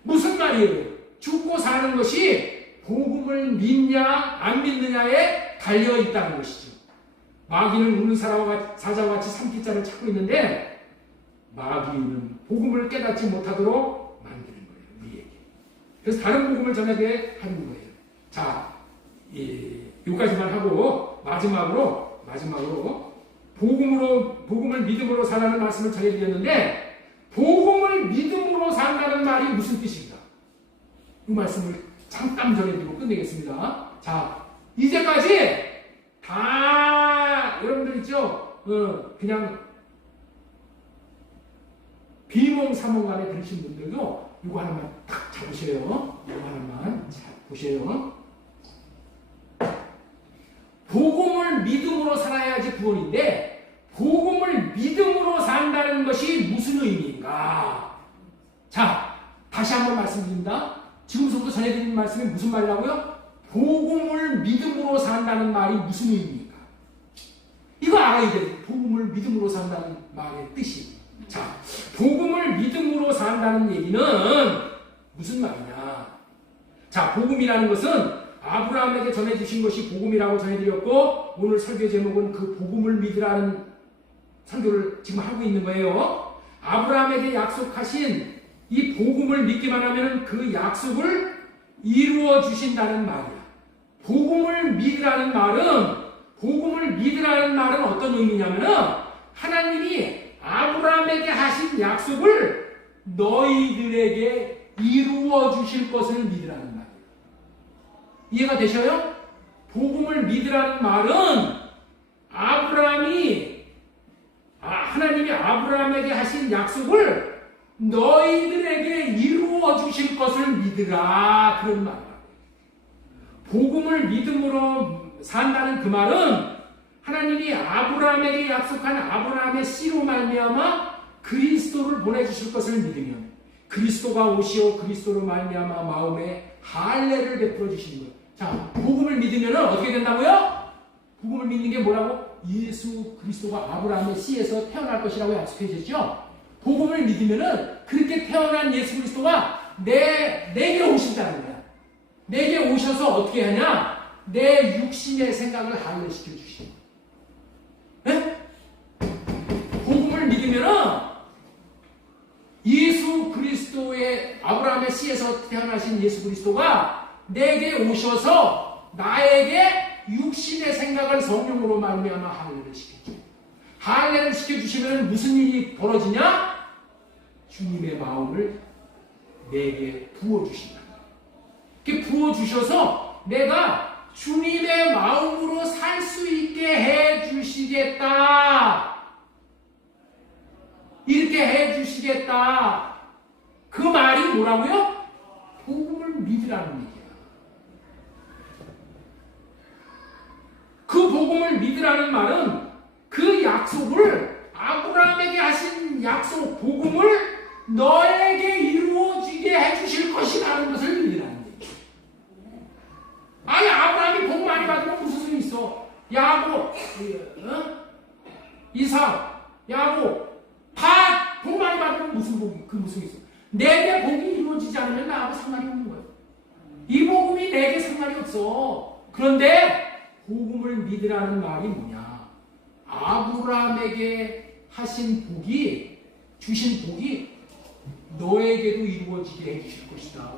무슨 말이에요? 죽고 사는 것이 복음을 믿냐 안 믿느냐에 달려 있다는 것이죠. 마귀는 우는 사자와 같이 삼키자를 찾고 있는데 마귀는 복음을 깨닫지 못하도록 만드는 거예요. 우리에게. 그래서 다른 복음을 전하게 하는 거예요. 자, 여기까지만 하고 마지막으로 복음을 믿음으로 살라는 말씀을 전해드렸는데 복음을 믿음으로 산다는 말이 무슨 뜻입니까? 이 말씀을 잠깐 전해드리고 끝내겠습니다. 자, 이제까지 다 여러분들 있죠? 그냥 비몽사몽간에 들으신 분들도 이거 하나만 딱 잡으세요. 이거 하나만 보세요. 복음을 믿음으로 살아야지 구원인데 복음을 믿음으로 산다는 것이 무슨 의미인가? 자, 다시 한번 말씀드립니다. 지금부터 전해드리는 말씀이 무슨 말이라고요? 복음을 믿음으로 산다는 말이 무슨 의미인가? 이거 알아야 돼요. 복음을 믿음으로 산다는 말의 뜻이. 자, 복음을 믿음으로 산다는 얘기는 무슨 말이냐? 자, 복음이라는 것은 아브라함에게 전해주신 것이 복음이라고 전해드렸고 오늘 설교 제목은 그 복음을 믿으라는 설교를 지금 하고 있는 거예요. 아브라함에게 약속하신 이 복음을 믿기만 하면 그 약속을 이루어 주신다는 말이야. 복음을 믿으라는 말은 어떤 의미냐면 하나님이 아브라함에게 하신 약속을 너희들에게 이루어 주실 것을 믿으라는 말이에요. 이해가 되셔요? 복음을 믿으라는 말은 하나님이 아브라함에게 하신 약속을 너희들에게 이루어 주실 것을 믿으라. 그런 말이야. 복음을 믿음으로 산다는 그 말은 하나님이 아브라함에게 약속한 아브라함의 씨로 말미암아 그리스도를 보내주실 것을 믿으면 그리스도가 오시어 그리스도로 말미암아 마음에 할례를 베풀어 주시는 거예요. 자, 복음을 믿으면 어떻게 된다고요? 복음을 믿는 게 뭐라고? 예수 그리스도가 아브라함의 씨에서 태어날 것이라고 약속해 주셨죠? 복음을 믿으면 그렇게 태어난 예수 그리스도가 내게 오신다는 거야. 내게 오셔서 어떻게 하냐? 내 육신의 생각을 할례시켜 주시는 거야. 네? 복음을 믿으면 예수 그리스도의 아브라함의 씨에서 태어나신 예수 그리스도가 내게 오셔서 나에게 육신의 생각을 성령으로 말미암아 할례를 시켜줘요. 할례를 시켜주시면 무슨 일이 벌어지냐? 주님의 마음을 내게 부어주신다. 이렇게 부어주셔서 내가 주님의 마음으로 살 수 있게 해 주시겠다. 이렇게 해 주시겠다. 그 말이 뭐라고요? 복음을 믿으라는 얘기야. 그 복음을 믿으라는 말은 그 약속을 아브라함에게 하신 약속 복음을 너에게 이루어지게 해주실 것이라는 것을 믿으라는 얘기야. 아니 아브라함이 복 많이 받으면 무슨 소용이 있어? 야곱, 이삭, 야곱, 다 복 많이 받으면 무슨 복이 무슨 있어? 내게 복이 이루어지지 않으면 나하고 상관이 없는 거예요. 이 복음이 내게 상관이 없어. 그런데 복음을 믿으라는 말이 뭐냐? 아브라함에게 하신 복이 주신 복이 너에게도 이루어지게 해주실 것이다.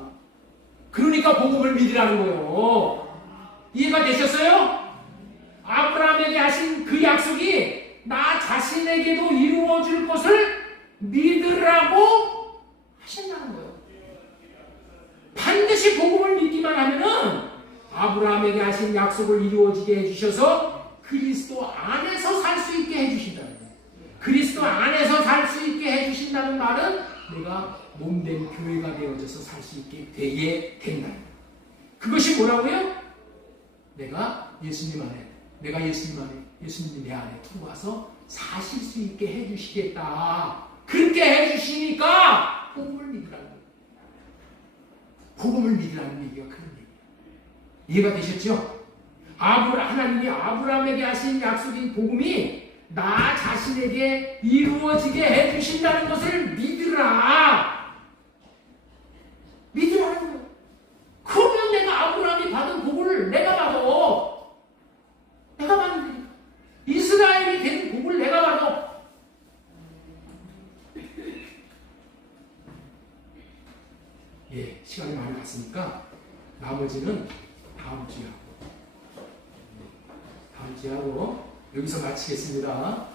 그러니까 복음을 믿으라는 거예요. 이해가 되셨어요? 아브라함에게 하신 그 약속이 나 자신에게도 이루어질 것을 믿으라고 하신다는 거예요. 반드시 복음을 믿기만 하면은 아브라함에게 하신 약속을 이루어지게 해주셔서 그리스도 안에서 살 수 있게 해주신다는 거예요. 그리스도 안에서 살 수 있게 해주신다는 말은 내가 몸된 교회가 되어져서 살 수 있게 되게 된다는 거예요. 그것이 뭐라고요? 내가 예수님 안에, 예수님이 내 안에 들어와서 사실 수 있게 해주시겠다. 그렇게 해주시니까 복음을 믿으라는 거예요. 복음을 믿으라는 얘기가 그런 얘기예요. 이해가 되셨죠? 하나님이 아브라함에게 하신 약속인 복음이 나 자신에게 이루어지게 해주신다는 것을 믿으라. 믿으라는 거예요. 그러면 내가 아브라함이 받은 복을 내가 받아. 내가 받는 거니까. 이스라엘이 된 복을 내가 받아. 예, 시간이 많이 갔으니까 나머지는 다음 주에 하고 여기서 마치겠습니다.